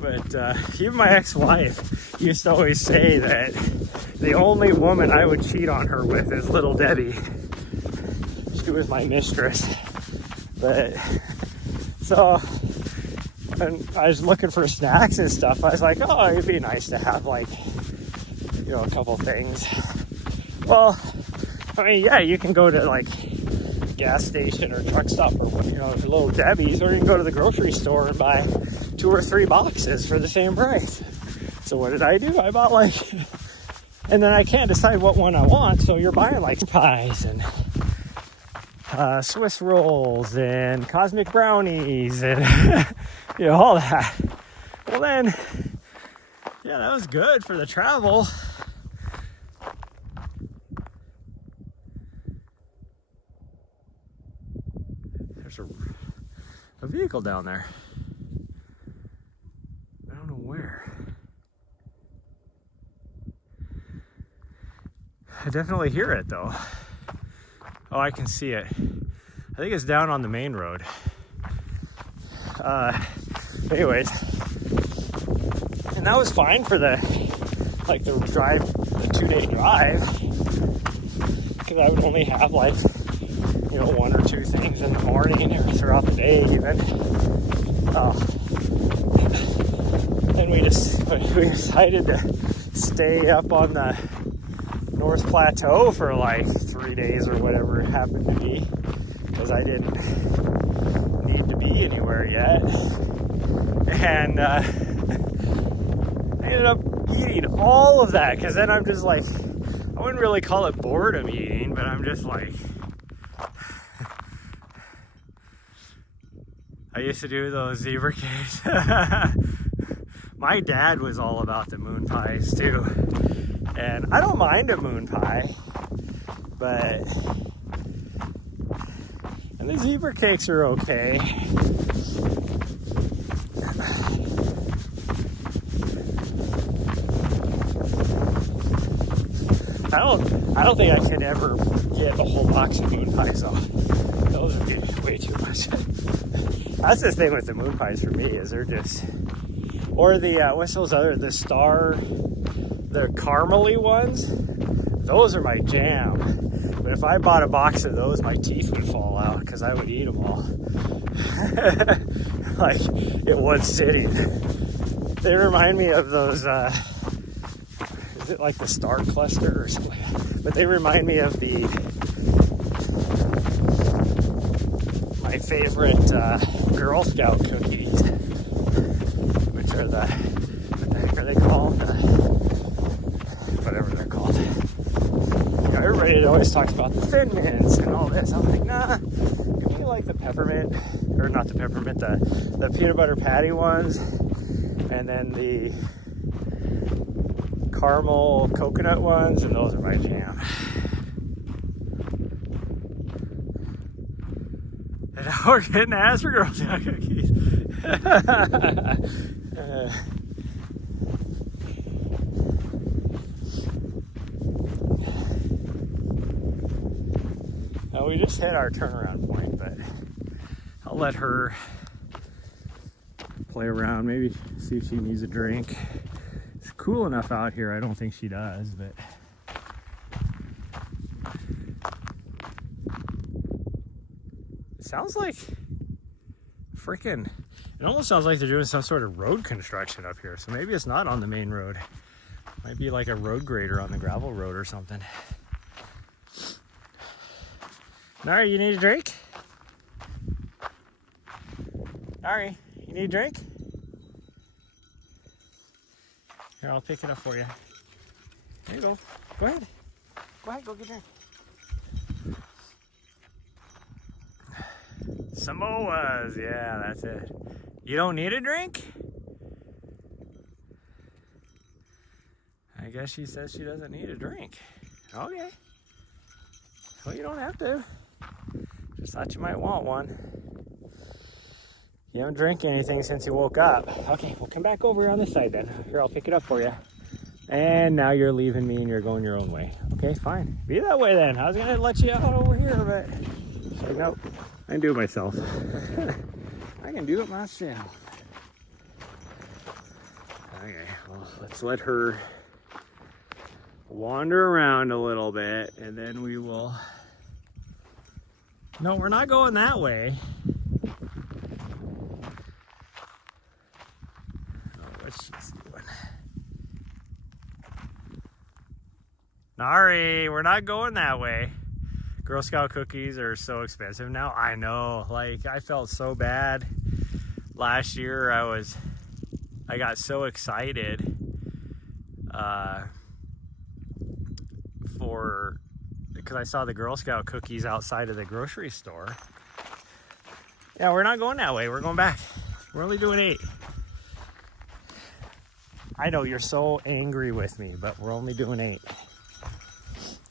But even my ex-wife used to always say that the only woman I would cheat on her with is Little Debbie. She was my mistress. But so, and I was looking for snacks and stuff. I was like, oh, it'd be nice to have like, you know, a couple things. Well, I mean, yeah, you can go to like gas station or truck stop or, you know, Little Debbie's, or you can go to the grocery store and buy 2 or 3 boxes for the same price. So what did I do? I bought like, and then I can't decide what one I want, so you're buying like pies and Swiss rolls and cosmic brownies and you know, all that. Well then, yeah, that was good for the travel. There's a vehicle down there. I don't know where. I definitely hear it though. Oh, I can see it. I think it's down on the main road. Anyways, and that was fine for the 2-day drive, because I would only have like, you know, 1 or 2 things in the morning or throughout the day even. And we decided to stay up on the North Plateau for like 3 days or whatever it happened to be, because I didn't need to be anywhere yet. And I ended up eating all of that, because then I'm just like, I wouldn't really call it boredom eating, but I'm just like, I used to do those zebra cakes. My dad was all about the moon pies too. And I don't mind a moon pie, but, and the zebra cakes are okay. I don't think I could ever get a whole box of moon pies though. Those would be way too much. That's the thing with the moon pies for me, is they're just, or the, what's those other, the caramely ones, those are my jam. But if I bought a box of those, my teeth would fall out because I would eat them all. Like in one sitting. They remind me of those, is it like the Star Cluster or something? But they remind me of my favorite Girl Scout cookies, which are what the heck are they called? Whatever they're called. You know, everybody always talks about the Thin Mints and all this. I'm like, nah, give me like the peppermint, or not the peppermint, the peanut butter patty ones, and then the caramel coconut ones, and those are my jam. And now we're getting asked for Girl Scout cookies. Now we just hit our turnaround point, but I'll let her play around, maybe see if she needs a drink. It's cool enough out here, I don't think she does, but it sounds like freaking, it almost sounds like they're doing some sort of road construction up here, so maybe it's not on the main road. It might be like a road grader on the gravel road or something. Nari, you need a drink? Nari, you need a drink? Here, I'll pick it up for you. There you go. Go ahead. Go ahead, go get a drink. Samoas, yeah, that's it. You don't need a drink? I guess she says she doesn't need a drink. Okay. Well, you don't have to. Just thought you might want one. You haven't drank anything since you woke up. Okay, we'll come back over here on this side then. Here, I'll pick it up for you. And now you're leaving me and you're going your own way. Okay, fine. Be that way then. I was gonna let you out over here, but so nope. I can do it myself. I can do it myself. Okay, well, let's let her wander around a little bit and then we will. No, we're not going that way. Oh, what's she doing? Nari, we're not going that way. Girl Scout cookies are so expensive now. I know, like I felt so bad last year. I got so excited because I saw the Girl Scout cookies outside of the grocery store. Yeah, we're not going that way. We're going back. We're only doing 8. I know you're so angry with me, but we're only doing 8.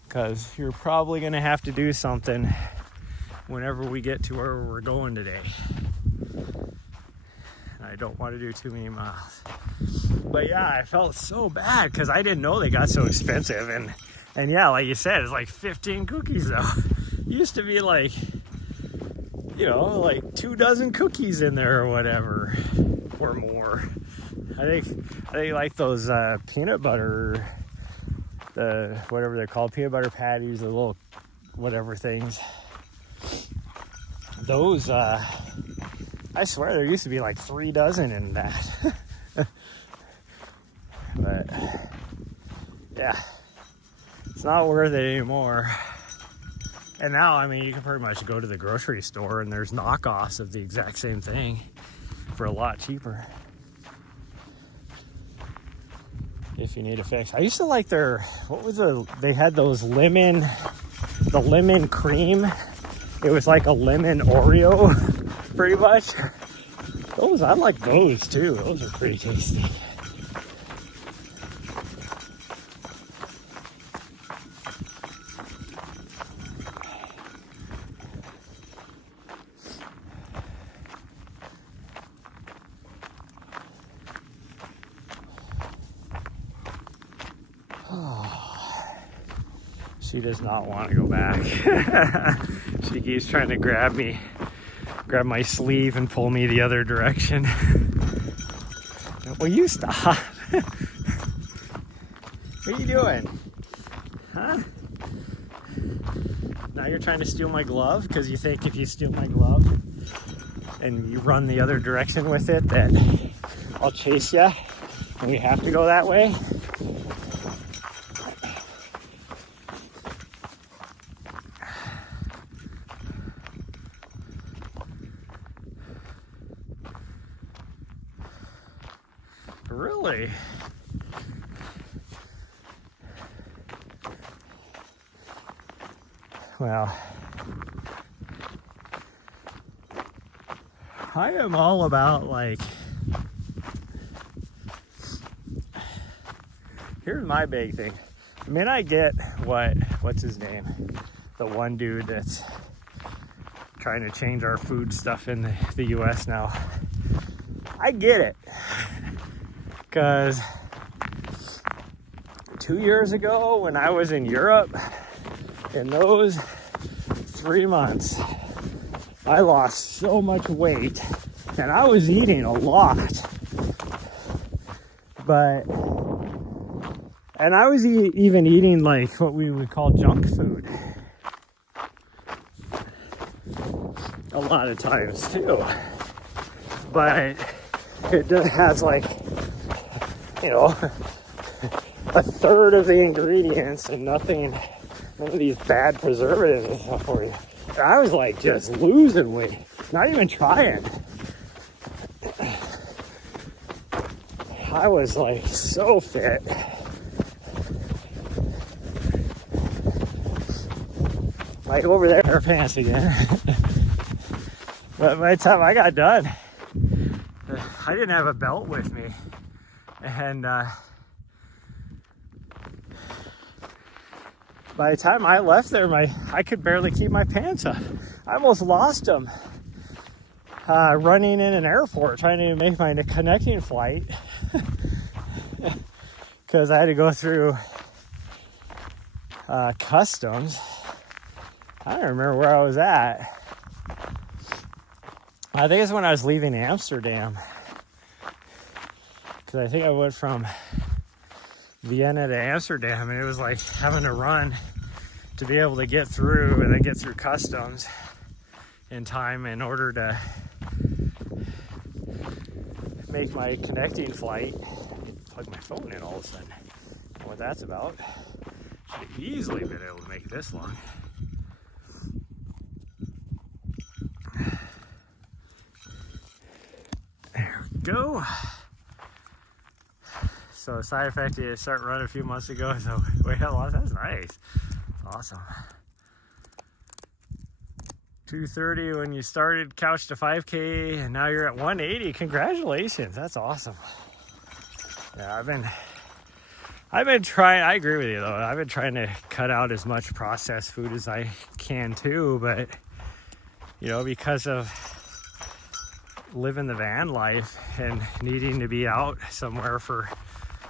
Because you're probably going to have to do something whenever we get to where we're going today. I don't want to do too many miles. But yeah, I felt so bad because I didn't know they got so expensive. And yeah, like you said, it's like 15 cookies though. It used to be like, you know, like 2 dozen cookies in there or whatever, or more. I think like those peanut butter, the whatever they're called, peanut butter patties, the little whatever things. Those, I swear there used to be like 3 dozen in that. But yeah, it's not worth it anymore. And now, I mean, you can pretty much go to the grocery store and there's knockoffs of the exact same thing for a lot cheaper. If you need a fix. I used to like they had those the lemon cream. It was like a lemon Oreo, pretty much. I like those too. Those are pretty tasty. She does not want to go back. She keeps trying to grab my sleeve and pull me the other direction. Will you stop? What are you doing? Huh? Now you're trying to steal my glove because you think if you steal my glove and you run the other direction with it that I'll chase you and we have to go that way. Really? Well, I am all about, like, here's my big thing. I mean, I get what's his name? The one dude that's trying to change our food stuff in the US now. I get it. Because 2 years ago when I was in Europe, in those 3 months, I lost so much weight and I was eating a lot. And I was even eating like what we would call junk food. A lot of times too. But it has like, you know, a third of the ingredients and none of these bad preservatives and stuff for you. And I was like just losing weight, not even trying. I was like so fit. Like over there, her pants again. But by the time I got done, I didn't have a belt with me. And by the time I left there, I could barely keep my pants up. I almost lost them running in an airport trying to make my connecting flight because I had to go through customs. I don't remember where I was at. I think it's when I was leaving Amsterdam, because I think I went from Vienna to Amsterdam, and it was like having to run to be able to get through and then get through customs in time in order to make my connecting flight. Plug my phone in all of a sudden. I don't know what that's about. Should have easily been able to make it this long. There we go. So the side effect is start running a few months ago, so weight loss. That's nice. That's awesome. 230 when you started Couch to 5K, and now you're at 180. Congratulations. That's awesome. Yeah, I've been trying. I agree with you though. I've been trying to cut out as much processed food as I can too, but you know, because of living the van life and needing to be out somewhere for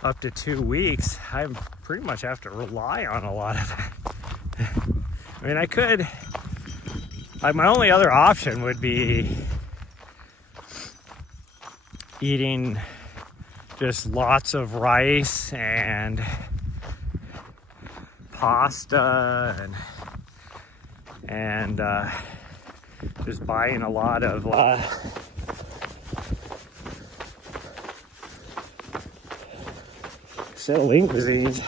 up to 2 weeks, I pretty much have to rely on a lot of it. I mean, I could, like, my only other option would be eating just lots of rice and pasta and just buying a lot of acetylene cuisines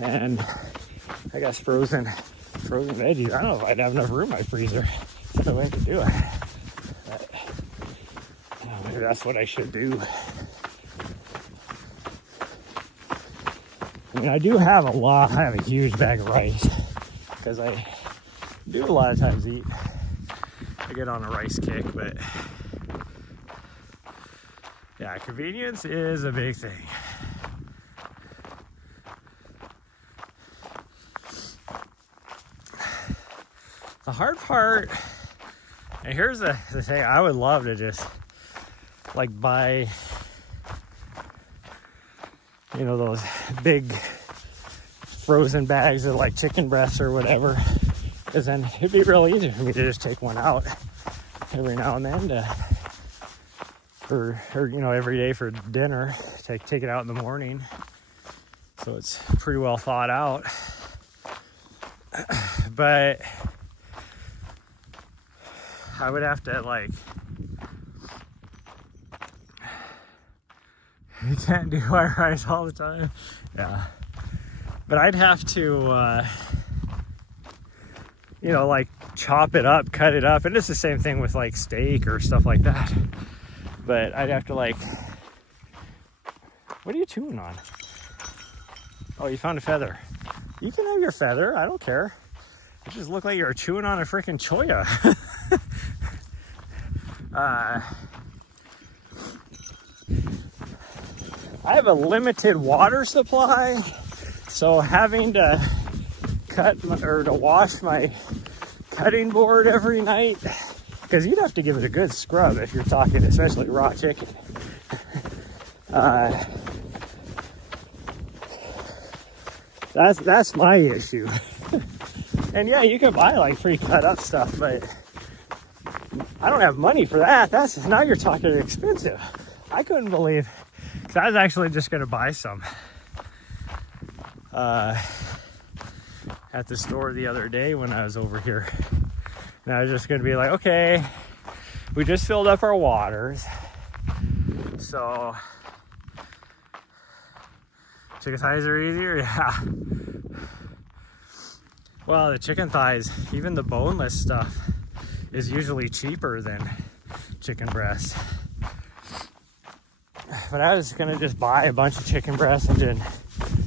and I guess frozen veggies. I don't know if I'd have enough room in my freezer. There's no way I could do it. But, maybe that's what I should do. I mean, I do have I have a huge bag of rice because I do a lot of times eat. I get on a rice kick, but yeah, convenience is a big thing. The hard part, and here's the thing, I would love to just like buy, you know, those big frozen bags of like chicken breasts or whatever, because then it'd be real easy for me to just take one out every now and then or you know, every day for dinner, take it out in the morning, so it's pretty well thought out. but I would have to like, you can't do white rice all the time. Yeah, but I'd have to you know, like chop it up, cut it up, and it's the same thing with like steak or stuff like that. But I'd have to like, what are you chewing on? Oh, you found a feather. You can have your feather, I don't care. It just looked like you were chewing on a freaking choya. I have a limited water supply, so having to to wash my cutting board every night, because you'd have to give it a good scrub if you're talking especially raw chicken. That's my issue. And yeah, you can buy like pre-cut up stuff, but I don't have money for that. Now you're talking expensive. I couldn't believe, because I was actually just going to buy some at the store the other day when I was over here. And I was just going to be like, okay, we just filled up our waters, so chicken thighs are easier. Yeah. Well, the chicken thighs, even the boneless stuff, is usually cheaper than chicken breasts. But I was gonna just buy a bunch of chicken breasts and then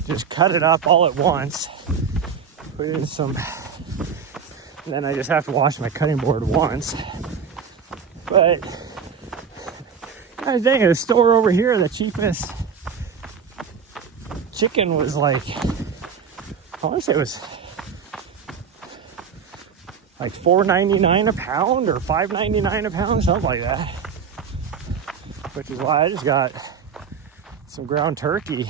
just cut it up all at once. Put it in some, and then I just have to wash my cutting board once. But I think at the store over here, the cheapest chicken was like, I want to say it was like $4.99 a pound or $5.99 a pound, something like that. Which is why I just got some ground turkey.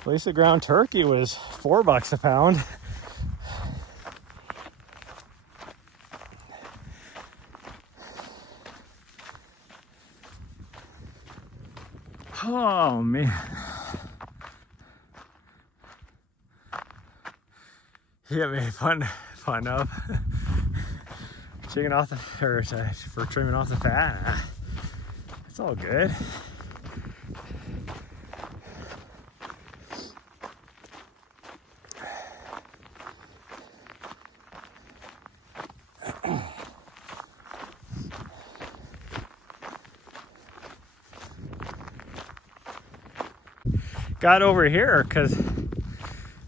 At least the ground turkey was $4 a pound. Oh man. Yeah, made fun of chicken off the, or for trimming off the fat. It's all good. Got over here because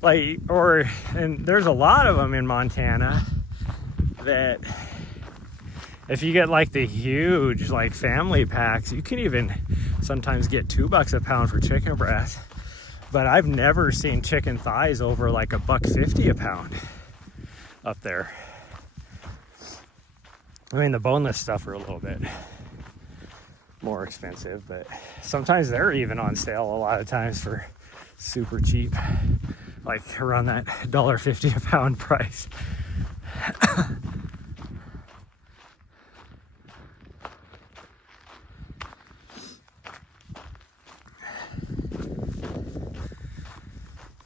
like, and there's a lot of them in Montana that if you get like the huge like family packs, you can even sometimes get $2 a pound for chicken breast. But I've never seen chicken thighs over like $1.50 a pound up there. I mean, the boneless stuff are a little bit more expensive, but sometimes they're even on sale a lot of times for super cheap, like around that $1.50 a pound price.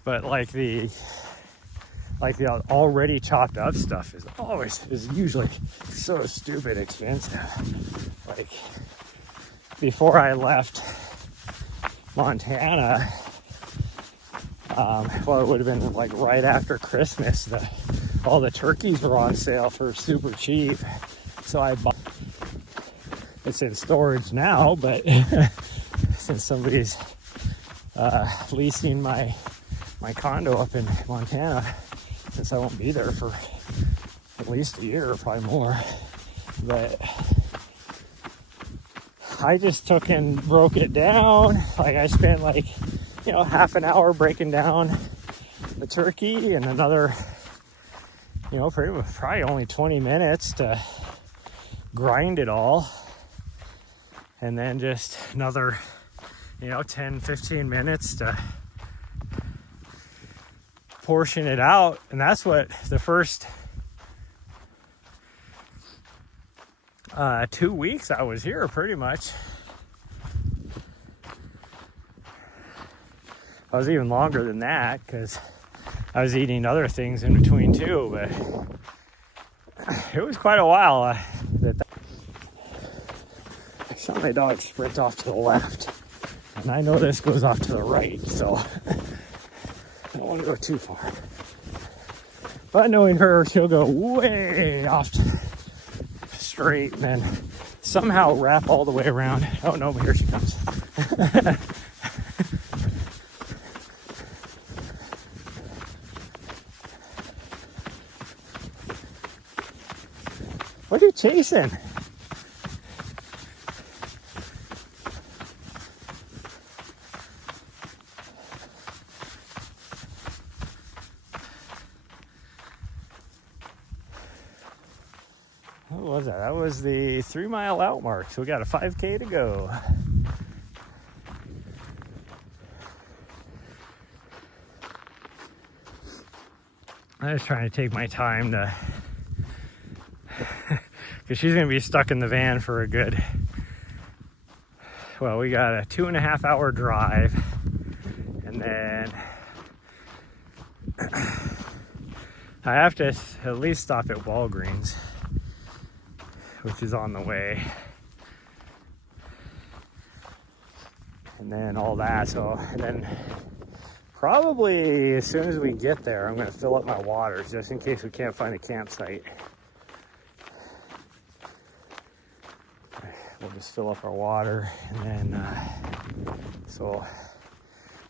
But like the already chopped up stuff is usually so stupid expensive. Like before I left Montana, well, it would have been like right after Christmas, all the turkeys were on sale for super cheap. So I bought, it's in storage now, but since somebody's leasing my condo up in Montana, since I won't be there for at least a year or probably more, but I just took and broke it down. Like I spent like, you know, half an hour breaking down the turkey and another, you know, probably only 20 minutes to grind it all. And then just another, you know, 10, 15 minutes to portion it out. And that's what the first 2 weeks I was here, pretty much. I was even longer than that because I was eating other things in between too, but it was quite a while. I saw my dog sprint off to the left, and I know this goes off to the right, so I don't want to go too far. But knowing her, she'll go way off straight and then somehow wrap all the way around. Oh no, but here she comes. What are you chasing? What was that? That was the 3 mile out mark. So we got a 5K to go. I was trying to take my time to, because she's going to be stuck in the van for a good, well, we got a 2.5 hour drive, and then I have to at least stop at Walgreens, which is on the way, and then all that. So, and then probably as soon as we get there, I'm going to fill up my waters just in case we can't find a campsite. We'll just fill up our water, and then so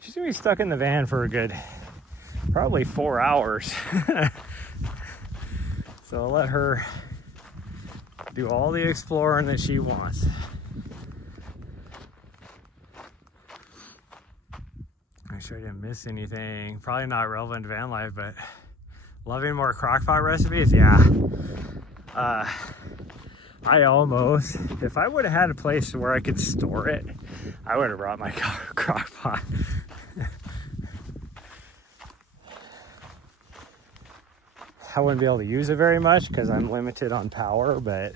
she's gonna be stuck in the van for a good probably 4 hours. So I'll let her do all the exploring that she wants. Make sure I didn't miss anything. Probably not relevant to van life, but loving more crockpot recipes. Yeah. I almost, if I would have had a place where I could store it, I would have brought my crock pot. I wouldn't be able to use it very much because I'm limited on power, but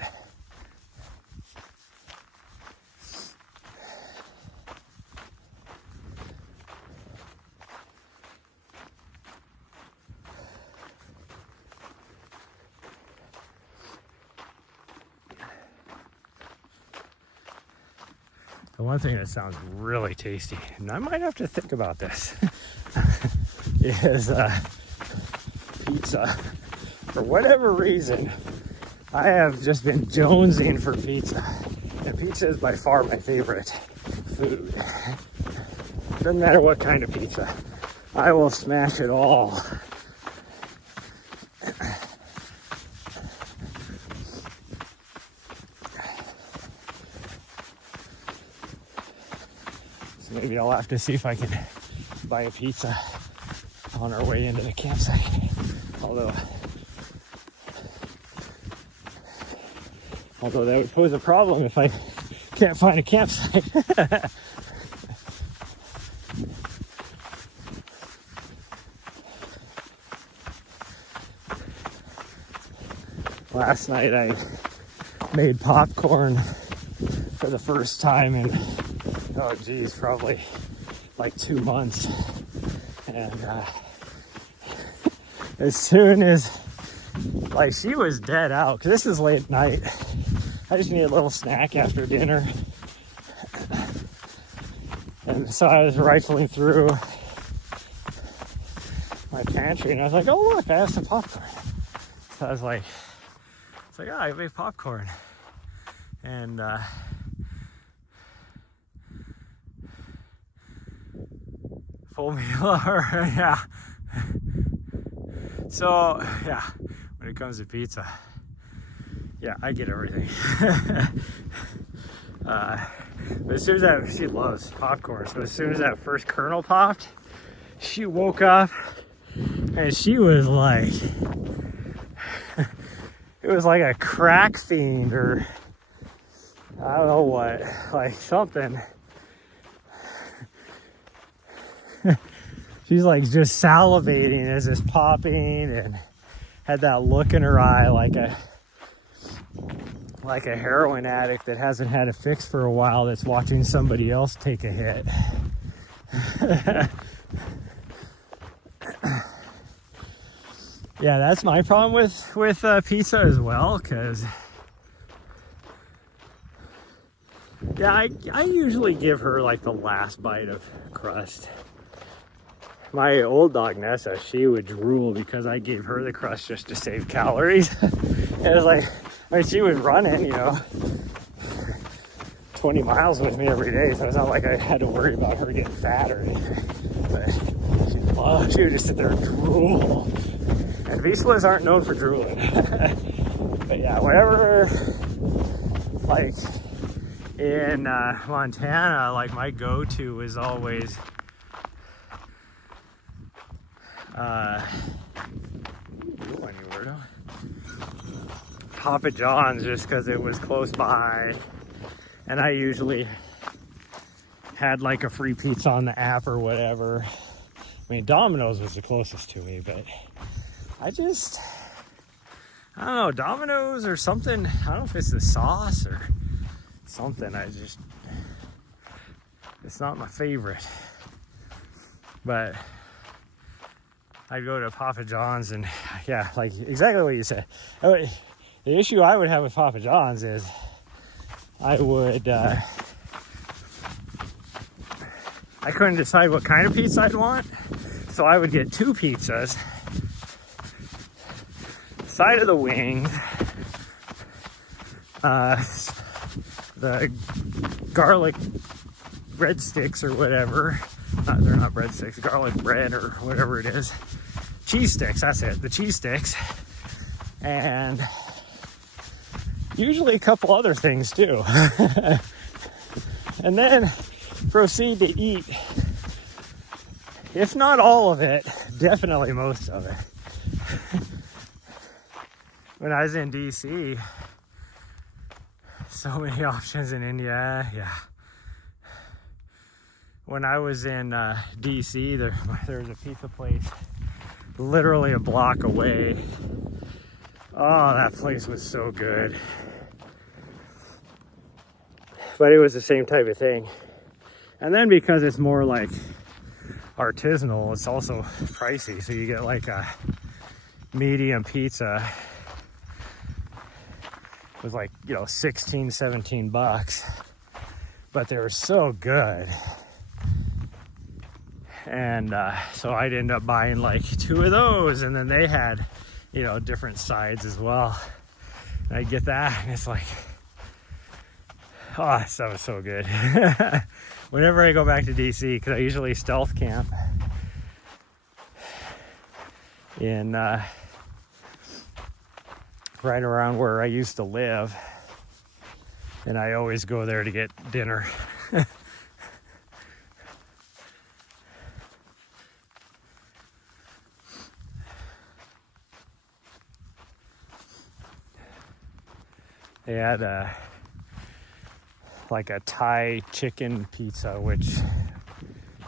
the one thing that sounds really tasty, and I might have to think about this, is pizza. For whatever reason, I have just been jonesing for pizza. And pizza is by far my favorite food. Doesn't matter what kind of pizza. I will smash it all. So maybe I'll have to see if I can buy a pizza on our way into the campsite. Although that would pose a problem if I can't find a campsite. Last night I made popcorn for the first time in, oh geez, probably like 2 months. And as soon as, like, she was dead out, because this is late night. I just need a little snack after dinner. And so I was rifling through my pantry and I was like, oh look, I have some popcorn. So I was like, oh, I made popcorn. And full meal, yeah. So yeah, when it comes to pizza, yeah, I get everything. But as soon as that, she loves popcorn. So as soon as that first kernel popped, she woke up and she was like, it was like a crack fiend or I don't know what, like something. She's like just salivating as it's popping and had that look in her eye like a heroin addict that hasn't had a fix for a while that's watching somebody else take a hit. Yeah, that's my problem with pizza as well, because yeah, I usually give her like the last bite of crust. My old dog Nessa, she would drool because I gave her the crust just to save calories. And it was like, I mean, she was running, you know, 20 miles with me every day, so it's not like I had to worry about her getting fat or anything. But she would just sit there and drool. And Vizslas aren't known for drooling. But yeah, whenever, like in Montana, like my go-to is always Papa John's, just because it was close by, and I usually had like a free pizza on the app or whatever. I mean, Domino's was the closest to me, but I don't know, Domino's or something. I don't know if it's the sauce or something. It's not my favorite. But I'd go to Papa John's, and yeah, like exactly what you said. The issue I would have with Papa John's is I couldn't decide what kind of pizza I'd want, so I would get 2 pizzas, side of the wings, the garlic breadsticks or whatever. They're not breadsticks, garlic bread or whatever it is. Cheese sticks, that's it, the cheese sticks. And usually a couple other things too. And then proceed to eat, if not all of it, definitely most of it. When I was in DC, so many options in India, yeah. When I was in DC, there was a pizza place literally a block away. Oh, that place was so good. But it was the same type of thing. And then because it's more like artisanal, it's also pricey. So you get like a medium pizza with like, you know, 16, 17 bucks. But they were so good. And so I'd end up buying like 2 of those, and then they had, you know, different sides as well. And I'd get that, and it's like, oh, that stuff was so good. Whenever I go back to DC, because I usually stealth camp in right around where I used to live, and I always go there to get dinner. They had like a Thai chicken pizza, which,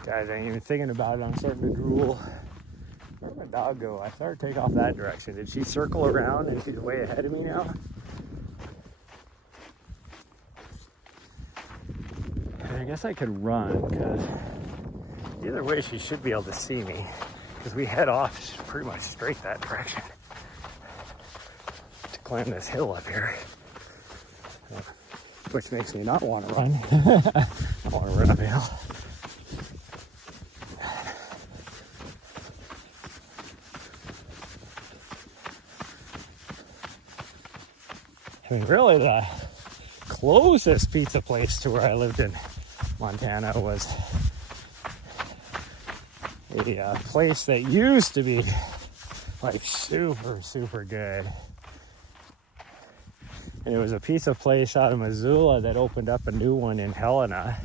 guys, I ain't even thinking about it. I'm starting to drool. Where'd my dog go? I started to take off that direction. Did she circle around and she's way ahead of me now? And I guess I could run, because either way she should be able to see me, because we head off pretty much straight that direction to climb this hill up here. Which makes me not want to run. I want to run uphill. I mean, really the closest pizza place to where I lived in Montana was a place that used to be like super, super good. And it was a pizza place out of Missoula that opened up a new one in Helena.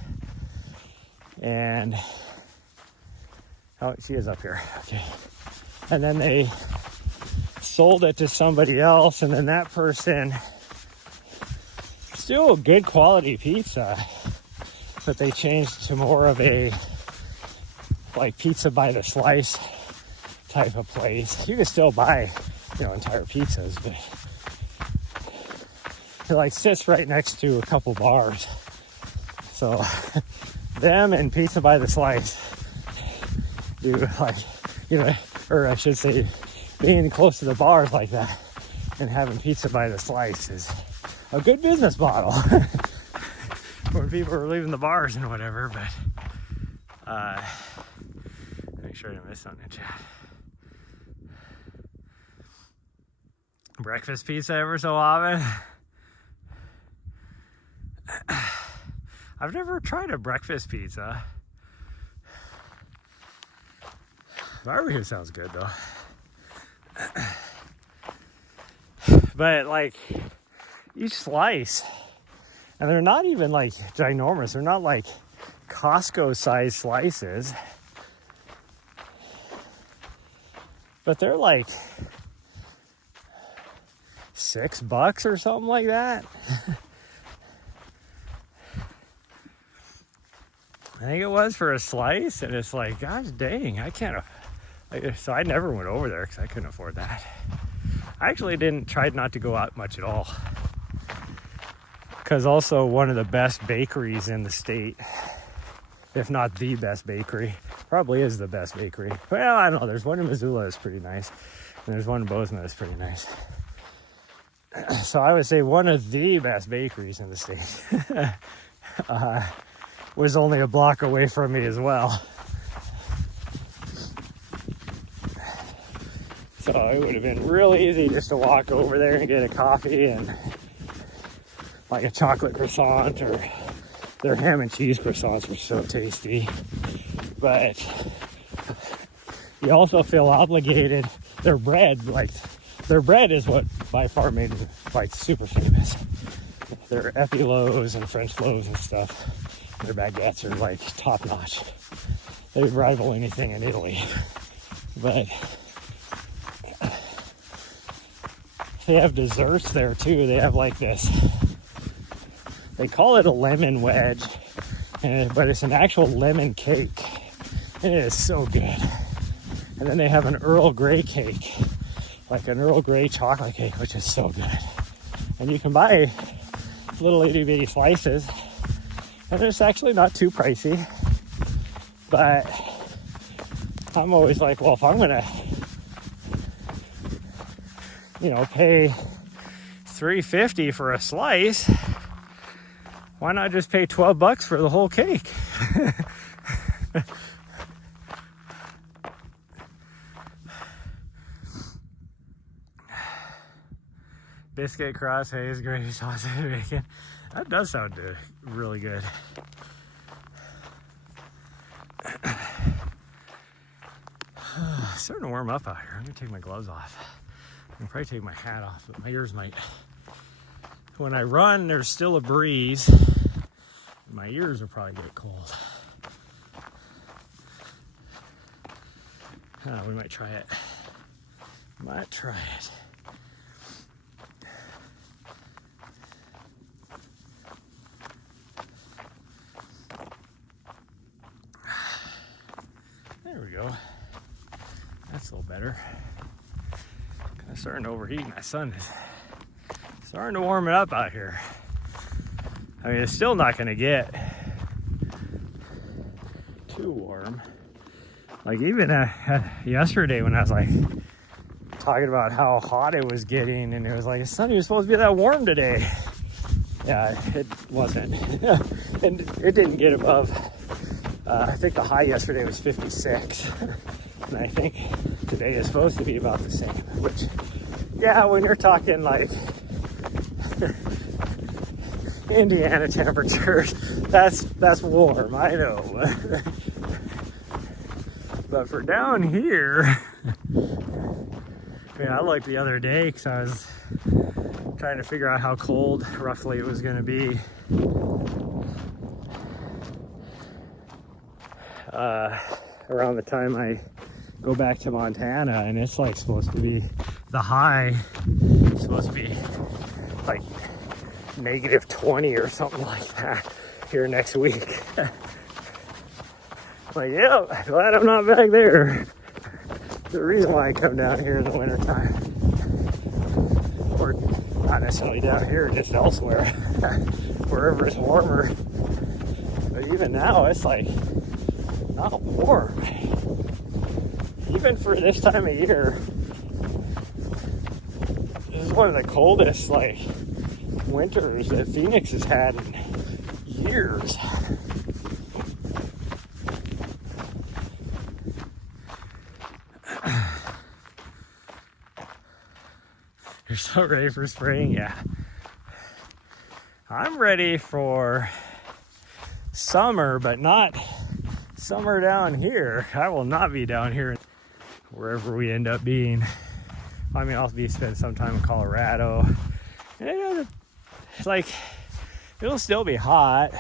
And, oh, she is up here, okay. And then they sold it to somebody else, and then that person, still good quality pizza, but they changed to more of a, like, pizza by the slice type of place. You can still buy, you know, entire pizzas, but it like sits right next to a couple bars. So them and Pizza by the Slice do, like, you know, or I should say being close to the bars like that and having pizza by the slice is a good business model when people are leaving the bars and whatever. But make sure I didn't miss something in chat. Breakfast pizza ever so often. I've never tried a breakfast pizza. Barbecue sounds good though. But like each slice, and they're not even like ginormous, they're not like Costco size slices, but they're like $6 or something like that. I think it was for a slice, and it's like, gosh dang, I can't. So I never went over there because I couldn't afford that. I actually tried not to go out much at all, because also one of the best bakeries in the state, if not the best bakery, probably is the best bakery. Well, I don't know. There's one in Missoula that's pretty nice, and there's one in Bozeman that's pretty nice. So I would say one of the best bakeries in the state was only a block away from me as well. So it would have been real easy just to walk over there and get a coffee and like a chocolate croissant, or their ham and cheese croissants were so tasty. But you also feel obligated. Their bread is what by far made them like super famous. Their epi-loaves and French loaves and stuff, their baguettes are like top notch. They rival anything in Italy. But they have desserts there too. They have like this, they call it a lemon wedge, but it's an actual lemon cake, and it is so good. And then they have an Earl Grey cake, like an Earl Grey chocolate cake, which is so good. And you can buy little itty bitty slices, and it's actually not too pricey. But I'm always like, well, if I'm gonna, pay $3.50 for a slice, why not just pay $12 for the whole cake? Biscuit crust, haze, gravy, sausage, bacon. That does sound really good. Starting to warm up out here. I'm gonna take my gloves off. I can probably take my hat off, but my ears might. When I run, there's still a breeze. My ears will probably get cold. We might try it. Might try it. There we go. That's a little better. Kind of starting to overheat. My sun is starting to warm it up out here. I mean, it's still not going to get too warm. Like even yesterday when I was like talking about how hot it was getting, and it was like, it's not even supposed to be that warm today. Yeah, it wasn't. And it didn't get above, I think the high yesterday was 56. And I think today is supposed to be about the same, which, yeah, when you're talking like Indiana temperatures, that's warm, I know. But for down here, I looked the other day because I was trying to figure out how cold roughly it was going to be. Around the time I go back to Montana, and it's like supposed to be, the high is supposed to be like -20 or something like that here next week. Like, yeah, glad I'm not back there. The reason why I come down here in the wintertime, or not necessarily down here, just elsewhere, wherever it's warmer. But even now, it's like not warm. Even for this time of year, This is one of the coldest, like, winters that Phoenix has had in years. You're so ready for spring? Yeah. I'm ready for summer, but not summer down here. I will not be down here wherever we end up being. I mean, I'll be spending some time in Colorado. And like, it'll still be hot,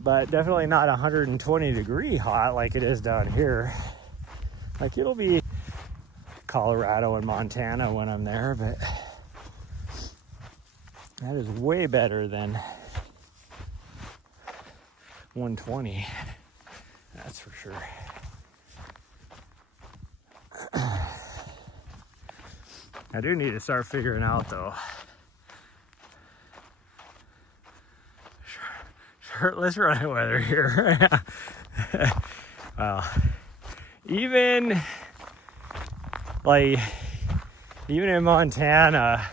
but definitely not 120 degree hot like it is down here. Like, it'll be Colorado and Montana when I'm there, but that is way better than 120. That's for sure. I do need to start figuring out, though, shirtless running weather here. Well, even in Montana,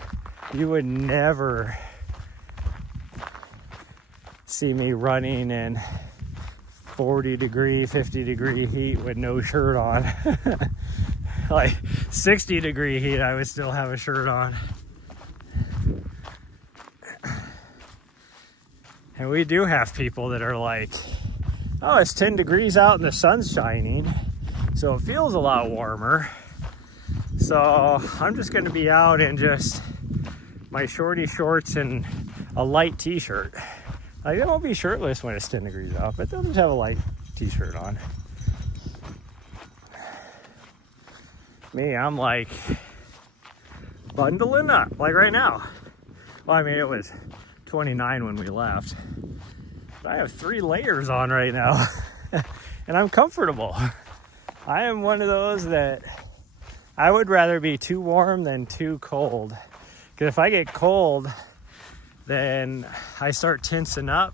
you would never see me running in 40 degree, 50 degree heat with no shirt on. Like 60 degree heat, I would still have a shirt on. And we do have people that are like, oh, it's 10 degrees out and the sun's shining, so it feels a lot warmer. So I'm just gonna be out in just my shorty shorts and a light t-shirt. Like, they won't be shirtless when it's 10 degrees out, but they'll just have a light t-shirt on. Me, I'm like bundling up, like right now. Well, I mean, it was 29 when we left. But I have 3 layers on right now, and I'm comfortable. I am one of those that I would rather be too warm than too cold. Because if I get cold, then I start tensing up,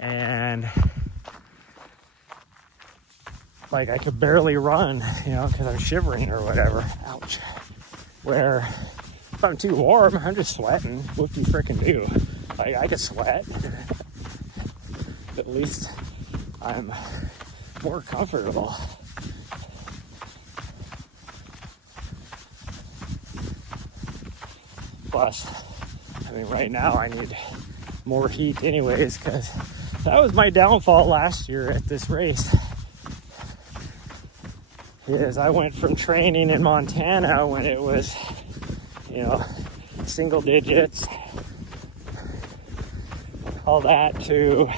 and like I could barely run, you know, because I'm shivering or whatever. Ouch. Where if I'm too warm, I'm just sweating. What do you freaking do? Like, I could sweat. At least I'm more comfortable. Plus, I mean, right now I need more heat anyways, because that was my downfall last year at this race. Is I went from training in Montana when it was, you know, single digits, all that, to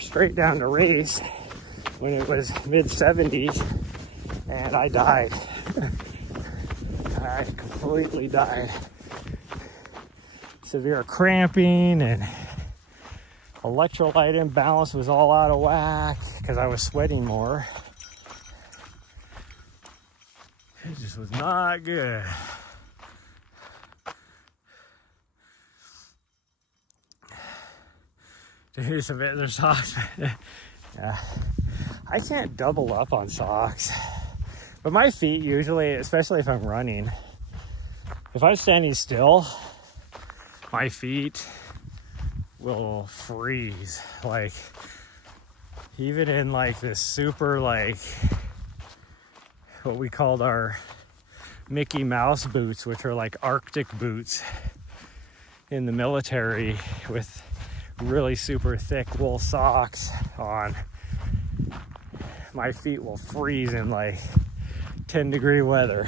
straight down to race when it was mid-70s, and I died. I completely died. Severe cramping and electrolyte imbalance was all out of whack because I was sweating more. It just was not good. Dude, some other socks. Yeah, I can't double up on socks. But my feet usually, especially if I'm running, if I'm standing still, my feet will freeze. Like, even in like this super, like, what we called our Mickey Mouse boots, which are like Arctic boots in the military with really super thick wool socks on, my feet will freeze in like 10 degree weather.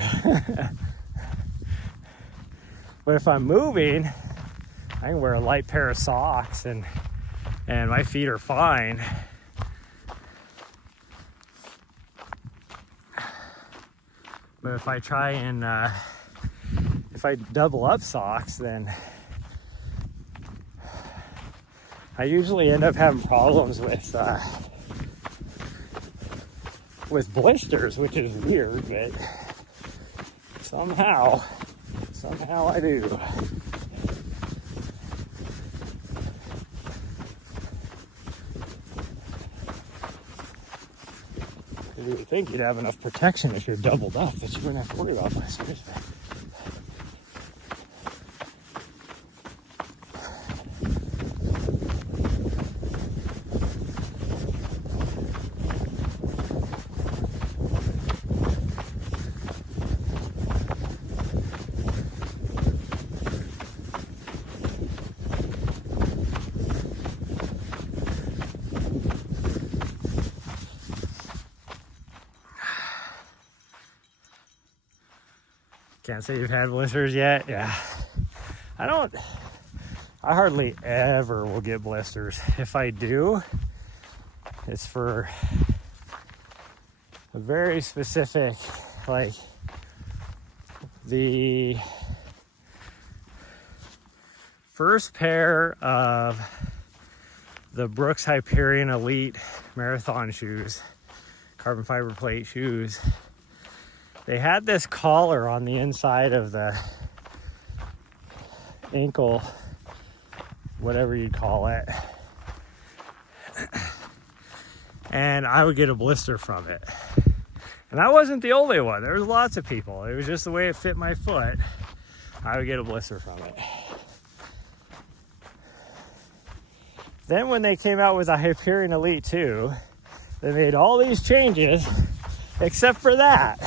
But if I'm moving, I can wear a light pair of socks and my feet are fine. But if I try and if I double up socks, then I usually end up having problems with blisters, which is weird, but somehow I do. You would think you'd have enough protection if you're doubled up that you wouldn't have to worry about blisters. Can't say you've had blisters yet? Yeah. I hardly ever will get blisters. If I do, it's for a very specific, like the first pair of the Brooks Hyperion Elite marathon shoes, carbon fiber plate shoes. They had this collar on the inside of the ankle, whatever you'd call it, and I would get a blister from it. And I wasn't the only one. There was lots of people. It was just the way it fit my foot. I would get a blister from it. Then when they came out with a Hyperion Elite 2, they made all these changes except for that.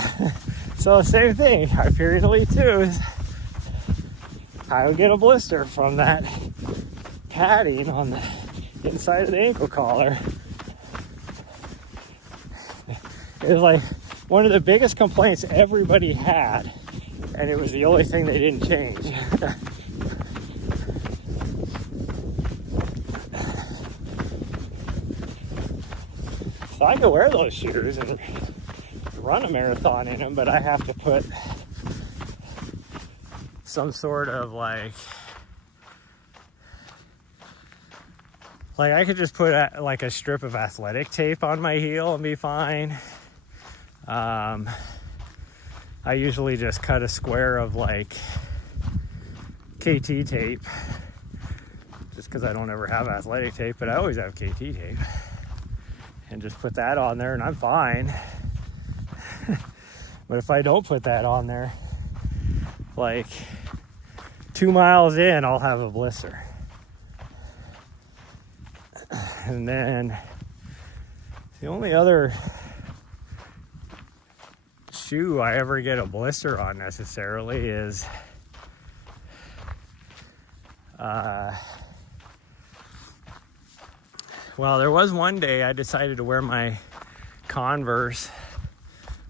So same thing, Hyperion Elite 2s, I would get a blister from that padding on the inside of the ankle collar. It was like one of the biggest complaints everybody had, and it was the only thing they didn't change. So I could wear those shoes and run a marathon in them, but I have to put some sort of like I could just put like a strip of athletic tape on my heel and be fine. I usually just cut a square of like KT tape, just because I don't ever have athletic tape, but I always have KT tape, and just put that on there and I'm fine. But if I don't put that on there, like 2 miles in, I'll have a blister. And then the only other shoe I ever get a blister on necessarily is well, there was one day I decided to wear my Converse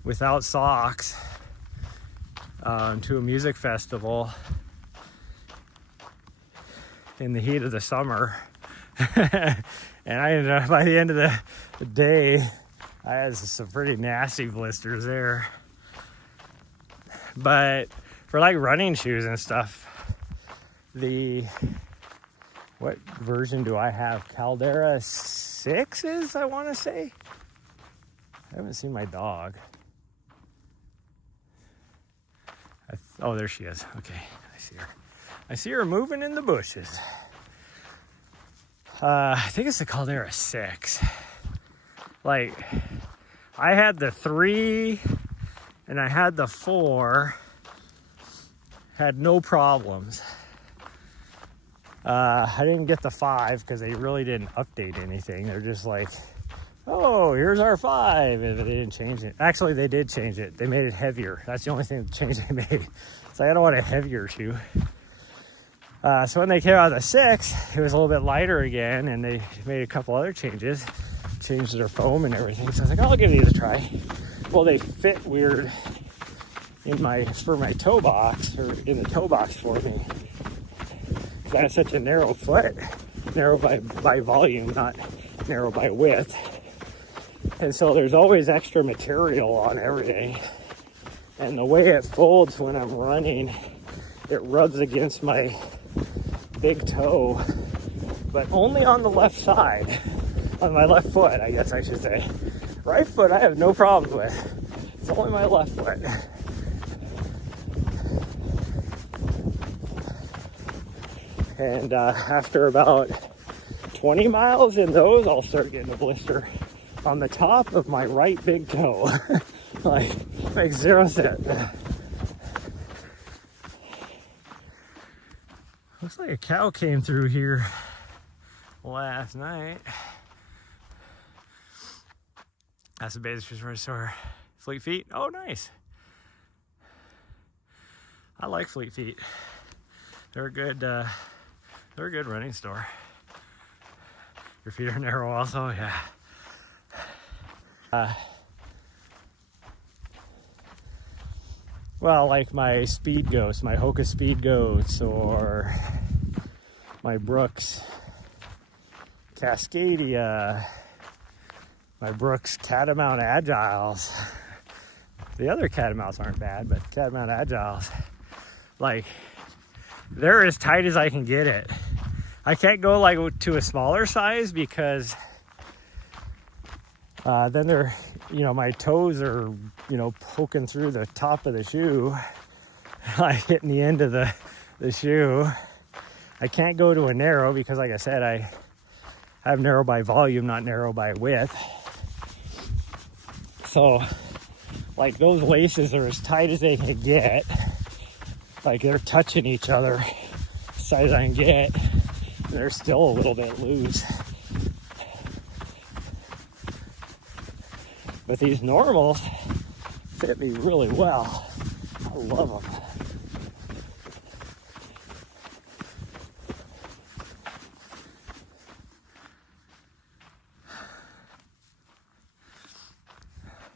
without socks to a music festival in the heat of the summer. And I ended up, by the end of the day, I had some pretty nasty blisters there. But for like running shoes and stuff, what version do I have? Caldera 6s, I want to say. I haven't seen my dog. Oh, there she is. Okay, I see her. I see her moving in the bushes. I think it's the Caldera 6. Like, I had the 3 and I had the 4. Had no problems. I didn't get the 5 because they really didn't update anything. They're just like, oh, here's our 5. And they didn't change it. Actually, they did change it. They made it heavier. That's the only thing change they made. So I don't want a heavier shoe. So when they came out of the 6, it was a little bit lighter again, and they made a couple other changes, changed their foam and everything. So I was like, I'll give these a try. Well, they fit weird in my toe box, or in the toe box for me. I have such a narrow foot, narrow by volume, not narrow by width. And so there's always extra material on everything. And the way it folds when I'm running, it rubs against my big toe, but only on the left side, on my left foot, I guess I should say. Right foot I have no problems with. It's only my left foot. And after about 20 miles in those, I'll start getting a blister on the top of my right big toe. Like, makes zero sense. Looks like a cow came through here last night. That's a Bathers Fishery Store. Fleet Feet. Oh, nice. I like Fleet Feet. They're a good running store. Your feet are narrow also, yeah. well, like my Speed Ghost, my Hoka Speed Goats, or my Brooks Cascadia, my Brooks Catamount Agiles. The other Catamounts aren't bad, but Catamount Agiles, like, they're as tight as I can get it. I can't go like to a smaller size because then they're, you know, my toes are, you know, poking through the top of the shoe, like hitting the end of the shoe. I can't go to a narrow because, like I said, I have narrow by volume, not narrow by width. So, like, those laces are as tight as they can get. Like, they're touching each other as tight as I can get. And they're still a little bit loose. But these normals fit me really well. I love them.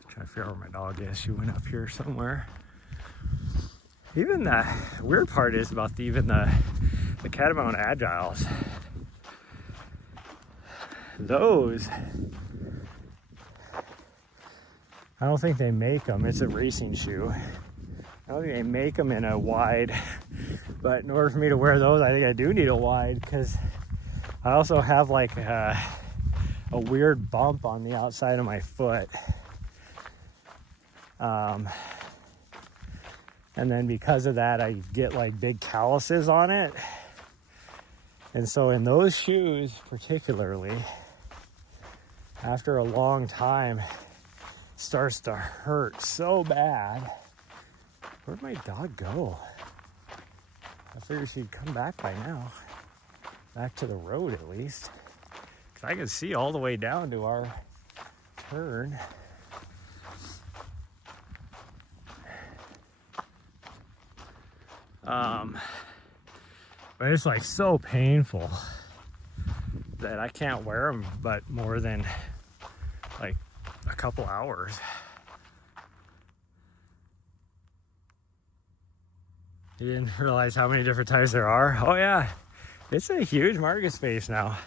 Trying to figure out where my dog is. She went up here somewhere. Even the weird part is about the Catamount Agiles. Those, I don't think they make them. It's a racing shoe. I don't think they make them in a wide, but in order for me to wear those, I think I do need a wide, because I also have like a weird bump on the outside of my foot. And then because of that, I get like big calluses on it. And so in those shoes particularly, after a long time, it starts to hurt so bad. Where'd my dog go? I figured she'd come back by now. Back to the road at least. 'Cause I can see all the way down to our turn. But it's like so painful that I can't wear them but more than like a couple hours. You didn't realize how many different types there are? Oh yeah, it's a huge market space now.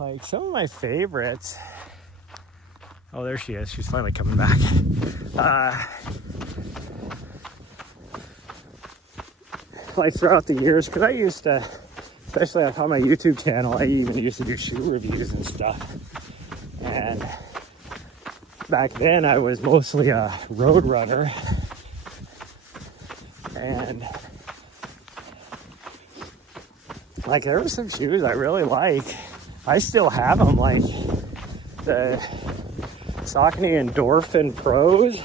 Like some of my favorites. Oh, there she is. She's finally coming back. Like throughout the years, because I used to, especially on my YouTube channel, I even used to do shoe reviews and stuff. And back then I was mostly a road runner. And like there were some shoes I really like. I still have them, like the Saucony Endorphin Pros.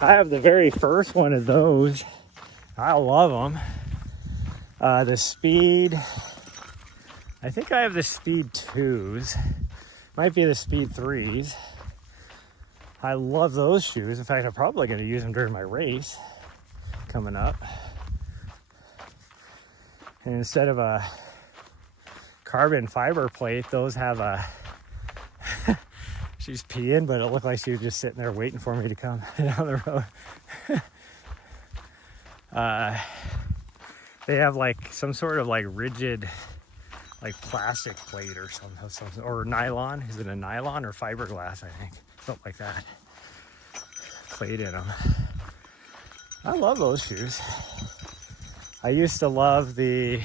I have the very first one of those. I love them. The Speed, I think I have the Speed 2s. Might be the Speed 3s. I love those shoes. In fact, I'm probably going to use them during my race coming up. And instead of a carbon fiber plate, those have a she's peeing, but it looked like she was just sitting there waiting for me to come down the road. They have like some sort of like rigid like plastic plate or something, or nylon. Is it a nylon or fiberglass? I think something like that. Plate in them. I love those shoes. I used to love the.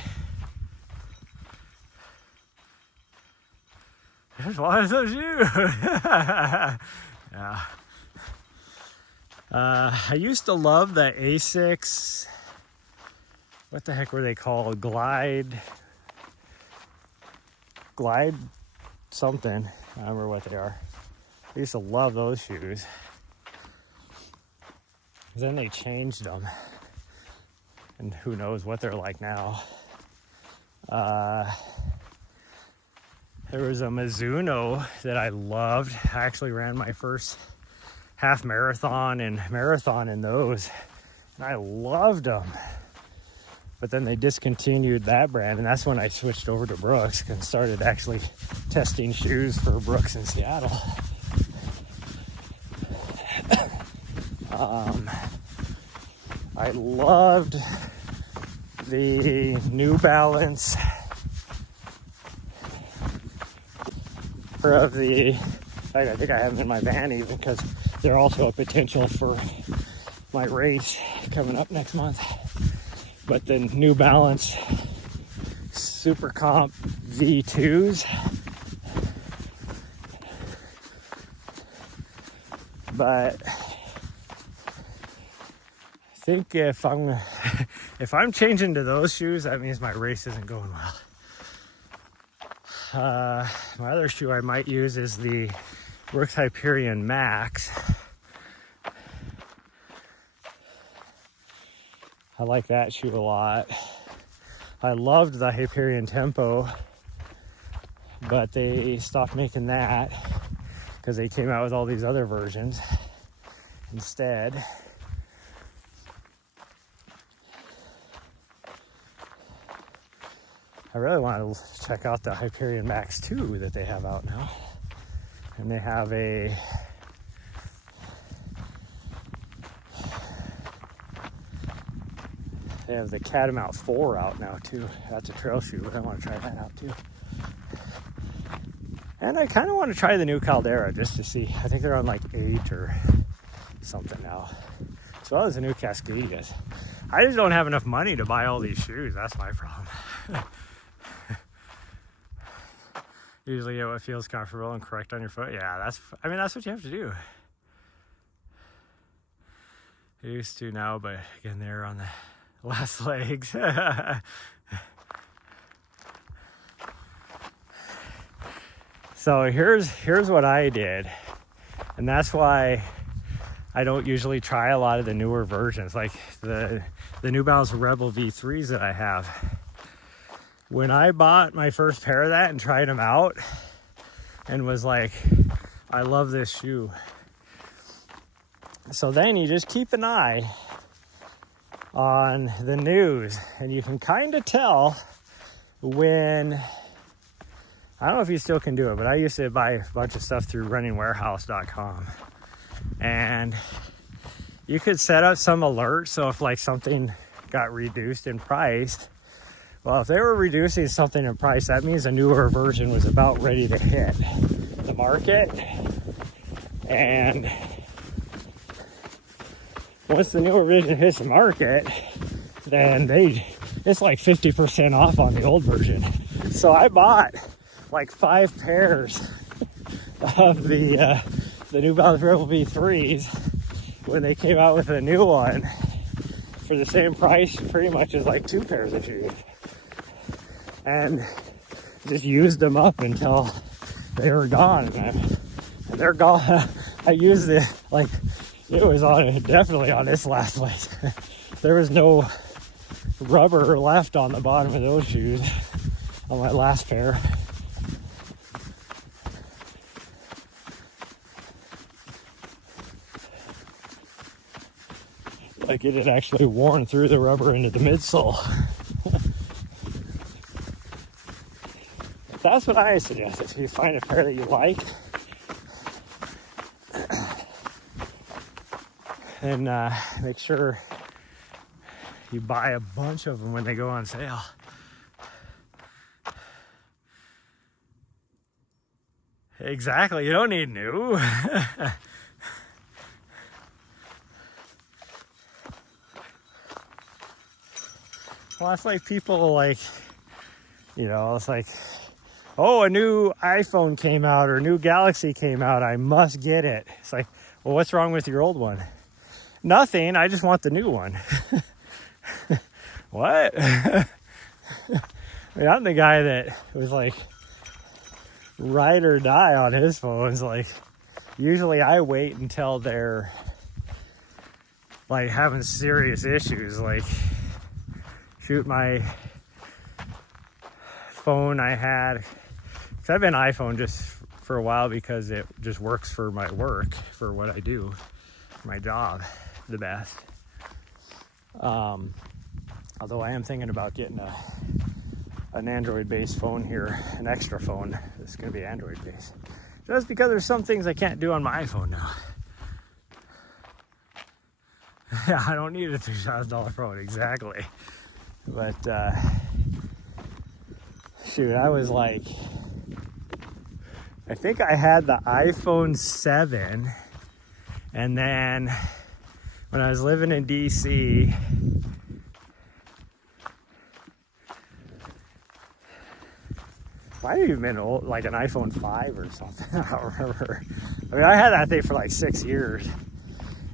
Why is those shoes? Yeah. I used to love the Asics. What the heck were they called? Glide something. I don't remember what they are. I used to love those shoes. Then they changed them. And who knows what they're like now. There was a Mizuno that I loved. I actually ran my first half marathon and marathon in those. And I loved them. But then they discontinued that brand, and that's when I switched over to Brooks and started actually testing shoes for Brooks in Seattle. I loved the New Balance of the, I think I have them in my van even because they're also a potential for my race coming up next month. But the New Balance Super Comp V2s, but I think if I'm changing to those shoes, that means my race isn't going well. My other shoe I might use is the Brooks Hyperion Max. I like that shoe a lot. I loved the Hyperion Tempo, but they stopped making that because they came out with all these other versions instead. I really want to check out the Hyperion Max 2 that they have out now. And they have the Catamount 4 out now too. That's a trail shoe, but I want to try that out too. And I kind of want to try the new Caldera just to see. I think they're on like 8 or something now. So that was a new Cascadias. I just don't have enough money to buy all these shoes. That's my problem. Usually get what feels comfortable and correct on your foot. Yeah, that's what you have to do. I used to now, but again, they're on the last legs. So here's what I did. And that's why I don't usually try a lot of the newer versions, like the New Balance Rebel V3s that I have. When I bought my first pair of that and tried them out and was like, I love this shoe. So then you just keep an eye on the news and you can kind of tell when, I don't know if you still can do it, but I used to buy a bunch of stuff through runningwarehouse.com, and you could set up some alerts. So if like something got reduced in price, well, if they were reducing something in price, that means a newer version was about ready to hit the market. And once the newer version hits the market, then it's like 50% off on the old version. So I bought like 5 pairs of the New Balance Rebel V3s when they came out with a new one for the same price, pretty much as like 2 pairs of shoes. And just used them up until they were gone. And they're gone. I used it like it was definitely on this last leg. There was no rubber left on the bottom of those shoes on my last pair. Like it had actually worn through the rubber into the midsole. That's what I suggest. If you find a pair that you like, and make sure you buy a bunch of them when they go on sale. Exactly, you don't need new. Well, it's like people like, it's like, oh, a new iPhone came out or a new Galaxy came out, I must get it. It's like, well, what's wrong with your old one? Nothing, I just want the new one. What? I mean, I'm the guy that was like ride or die on his phones. Like, usually I wait until they're like having serious issues. Like, shoot, my phone I had, because I've been iPhone just for a while because it just works for my work, for what I do, my job, the best. Although I am thinking about getting an Android-based phone here, an extra phone that's going to be Android-based. Just because there's some things I can't do on my iPhone now. Yeah, I don't need a $3,000 phone, exactly. But shoot, I was like, I think I had the iPhone 7, and then when I was living in DC, might have even been old, like an iPhone 5 or something. I don't remember. I mean, I had that thing for like 6 years,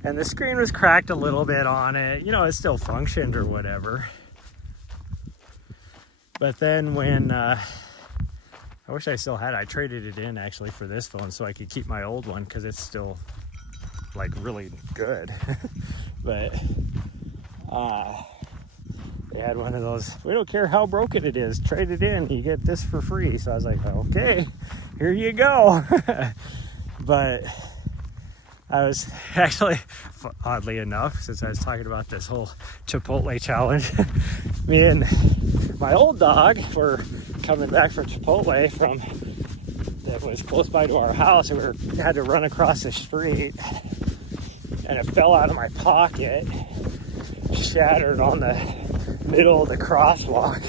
and the screen was cracked a little bit on it. You know, it still functioned or whatever. But then when I wish I still had it. I traded it in actually for this phone so I could keep my old one because it's still like really good. But they had one of those, we don't care how broken it is, trade it in, you get this for free. So I was like, okay, here you go. But I was actually, oddly enough, since I was talking about this whole Chipotle challenge, me and my old dog were coming back from Chipotle that was close by to our house, and we had to run across the street, and it fell out of my pocket, shattered on the middle of the crosswalk,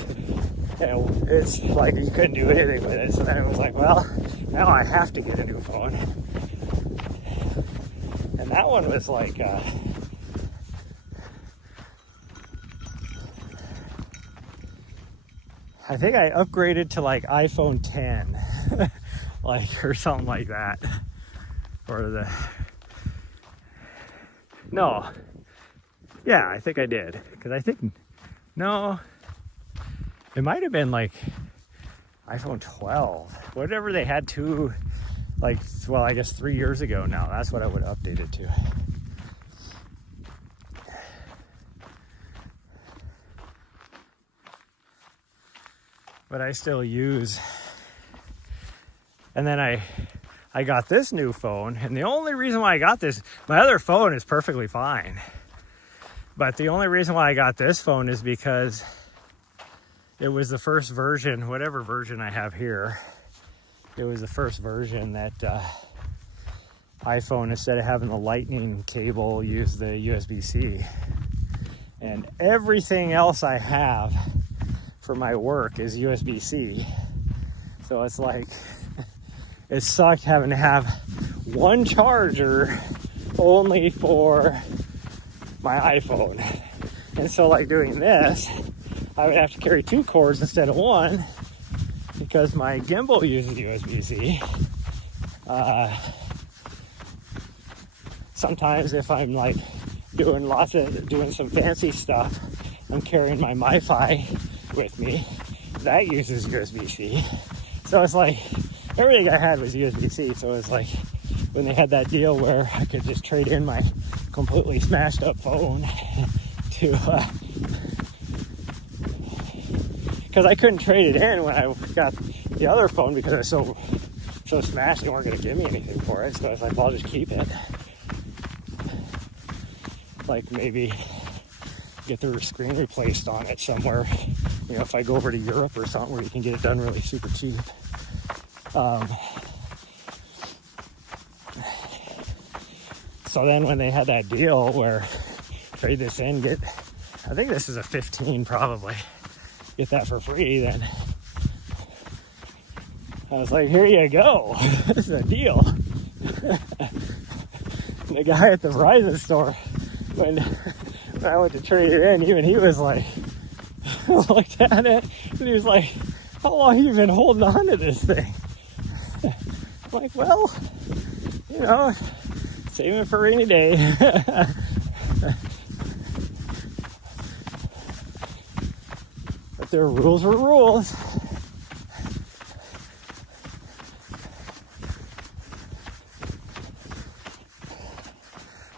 and it's like you couldn't do anything with it. So then it was like, well, now I have to get a new phone. And that one was like I think I upgraded to like iPhone 10 like, or something like that. Or no, yeah, I think I did, because I think, no, it might have been like iPhone 12, whatever they had to, like, well, I guess 3 years ago now. That's what I would update it to. But I still use, and then I got this new phone, and the only reason why I got this, my other phone is perfectly fine, but the only reason why I got this phone is because it was the first version, whatever version I have here, it was the first version that iPhone, instead of having the lightning cable, used the USB-C. And everything else I have for my work is USB-C. So it's like, it sucked having to have one charger only for my iPhone. And so like doing this, I would have to carry 2 cords instead of 1 because my gimbal uses USB-C. Sometimes if I'm like doing some fancy stuff, I'm carrying my MiFi with me. That uses USB-C. So it's like, everything I had was USB-C. So it's like, when they had that deal where I could just trade in my completely smashed up phone to, because I couldn't trade it in when I got the other phone because it was so smashed, they weren't going to give me anything for it. So I was like, well, I'll just keep it. Like maybe get the screen replaced on it somewhere. You know, if I go over to Europe or something where you can get it done really super cheap. So then when they had that deal where trade this in, I think this is a 15 probably, get that for free, then I was like, here you go. This is a deal. The guy at the Verizon store, when I went to trade it in, even he was like, looked at it, and he was like, how long have you been holding on to this thing? I'm like, well, you know, save it for a rainy day. But their rules were rules.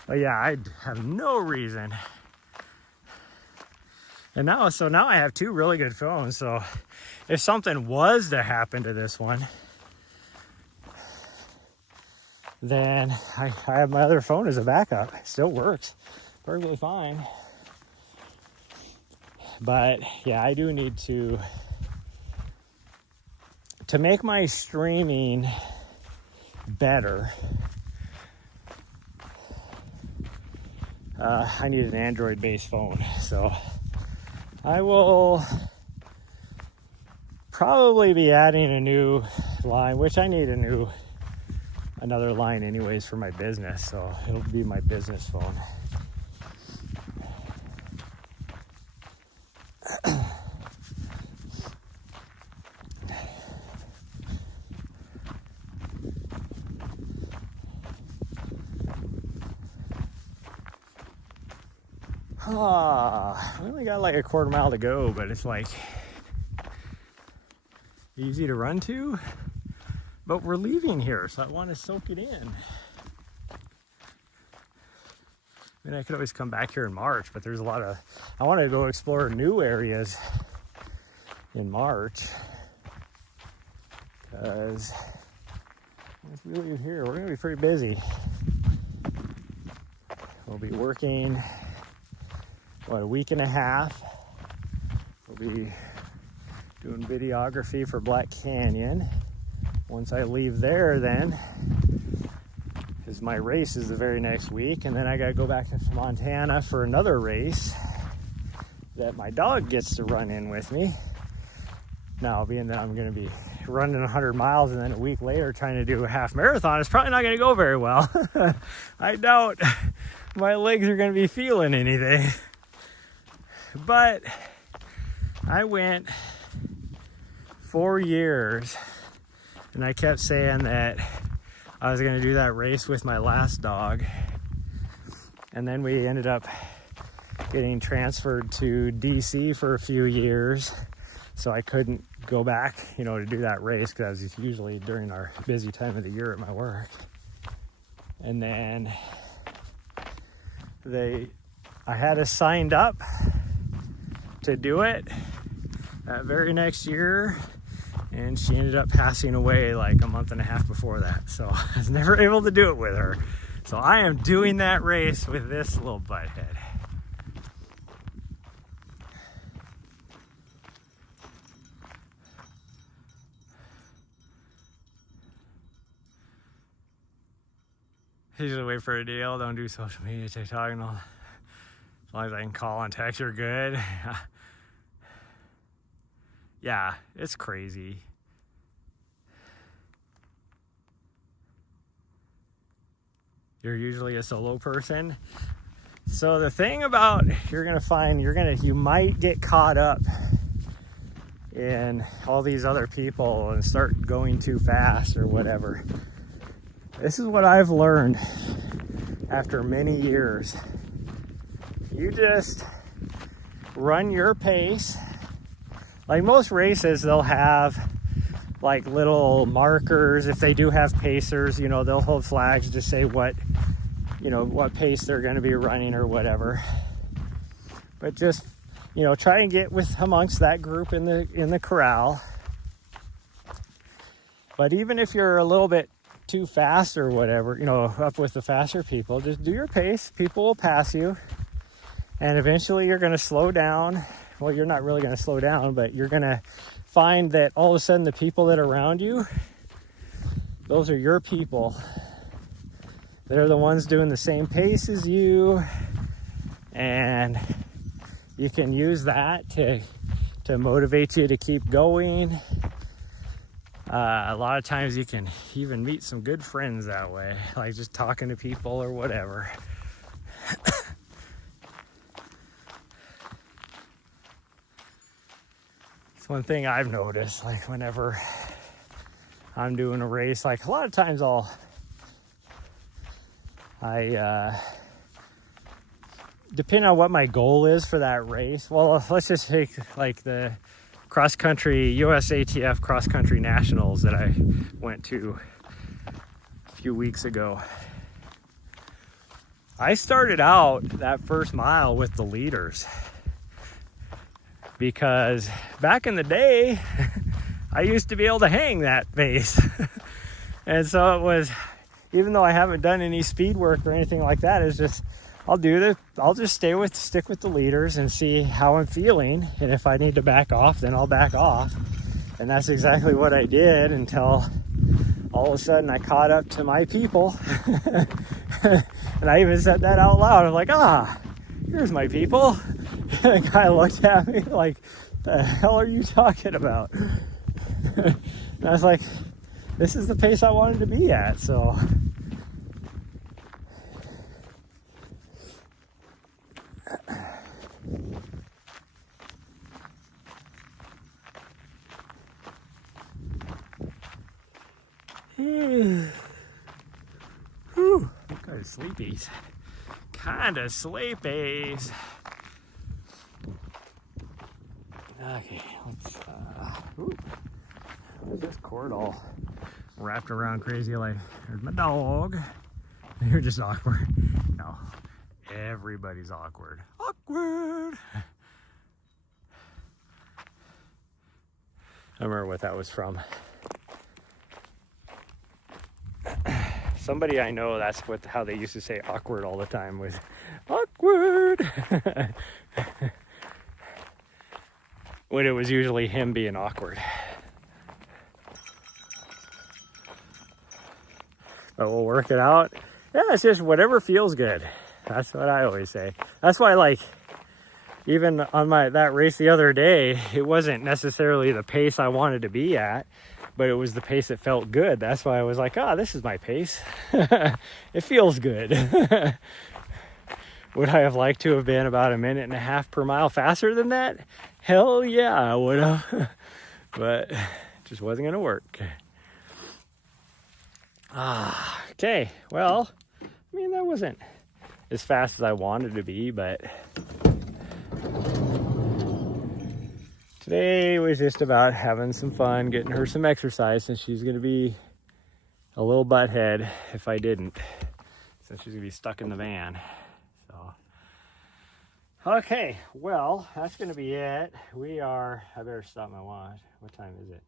But yeah, I have no reason. And now I have 2 really good phones. So if something was to happen to this one, then I have my other phone as a backup. It still works perfectly fine. But yeah, I do need to make my streaming better. I need an Android-based phone, so I will probably be adding a new line, which I need another line anyways for my business, so it'll be my business phone. We only got like a quarter mile to go, but it's like easy to run to. But we're leaving here, so I want to soak it in. I mean, I could always come back here in March, but there's a lot of, I want to go explore new areas in March. Because if we leave here, we're going to be pretty busy. We'll be working, what, a week and a half. We'll be doing videography for Black Canyon. Once I leave there, then, because my race is the very next week, and then I got to go back to Montana for another race that my dog gets to run in with me. Now, being that I'm going to be running 100 miles and then a week later trying to do a half marathon, it's probably not going to go very well. I doubt my legs are going to be feeling anything. But I went 4 years and I kept saying that I was going to do that race with my last dog. And then we ended up getting transferred to DC for a few years. So I couldn't go back, to do that race because it's usually during our busy time of the year at my work. And then I had us signed up to do it that very next year, and she ended up passing away like a month and a half before that. So I was never able to do it with her. So I am doing that race with this little butthead. Usually wait for a deal, don't do social media, TikTok and all. As long as I can call and text, you're good. Yeah, it's crazy. You're usually a solo person. So the thing about, you might get caught up in all these other people and start going too fast or whatever. This is what I've learned after many years. You just run your pace. Like most races, they'll have like little markers. If they do have pacers, they'll hold flags to say what pace they're going to be running or whatever. But just, try and get amongst that group in the corral. But even if you're a little bit too fast or whatever, up with the faster people, just do your pace. People will pass you, and eventually you're going to slow down. Well, you're not really going to slow down, but you're going to find that all of a sudden the people that are around you, those are your people. They're the ones doing the same pace as you, and you can use that to motivate you to keep going. A lot of times you can even meet some good friends that way, like just talking to people or whatever. It's one thing I've noticed, like whenever I'm doing a race, like a lot of times depending on what my goal is for that race. Well, let's just take like the cross-country USATF cross-country nationals that I went to a few weeks ago. I started out that first mile with the leaders because back in the day I used to be able to hang that pace. And so it was, even though I haven't done any speed work or anything like that, it's just I'll just stick with the leaders and see how I'm feeling. And if I need to back off, then I'll back off. And that's exactly what I did until all of a sudden I caught up to my people. And I even said that out loud. I'm like, here's my people. And the guy looked at me like, the hell are you talking about? And I was like, this is the pace I wanted to be at, so. Whew. Kind of sleepies. Kind of sleepies. Okay, let's, what is this cord all wrapped around crazy like, there's my dog. You're just awkward. No, everybody's awkward. Awkward. I remember what that was from. Somebody I know, that's how they used to say awkward all the time, was awkward. When it was usually him being awkward. But we'll work it out. Yeah, it's just whatever feels good. That's what I always say. That's why, like, even on that race the other day, it wasn't necessarily the pace I wanted to be at, but it was the pace that felt good. That's why I was like, this is my pace. It feels good. Would I have liked to have been about 1.5 minutes per mile faster than that? Hell yeah, I would have. But it just wasn't going to work. Okay, well, I mean, that wasn't as fast as I wanted to be, but today was just about having some fun, getting her some exercise, since she's going to be a little butthead if I didn't, since she's going to be stuck in the van. So, okay, well, that's going to be it. I better stop my watch. What time is it?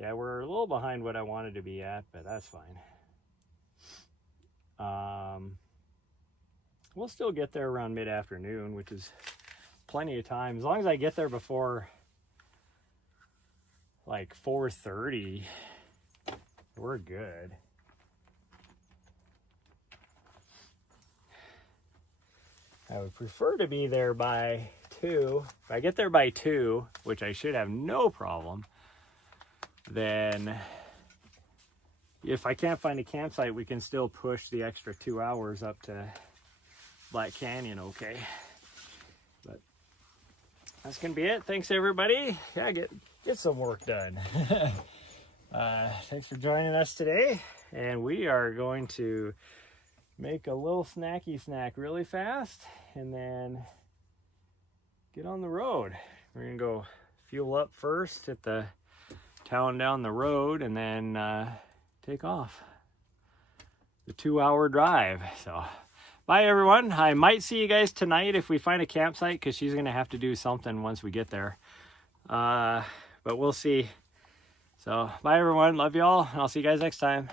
Yeah, we're a little behind what I wanted to be at, but that's fine. We'll still get there around mid-afternoon, which is plenty of time. As long as I get there before like 4:30, we're good. I would prefer to be there by 2. If I get there by 2, which I should have no problem, then if I can't find a campsite, we can still push the extra 2 hours up to Black Canyon, okay? But that's gonna be it. Thanks everybody. Yeah, get some work done. Thanks for joining us today, and we are going to make a little snacky snack really fast and then get on the road. We're gonna go fuel up first at the town down the road and then take off the 2-hour drive. So bye everyone. I might see you guys tonight if we find a campsite, because she's gonna have to do something once we get there, but we'll see. So bye everyone, love y'all, and I'll see you guys next time.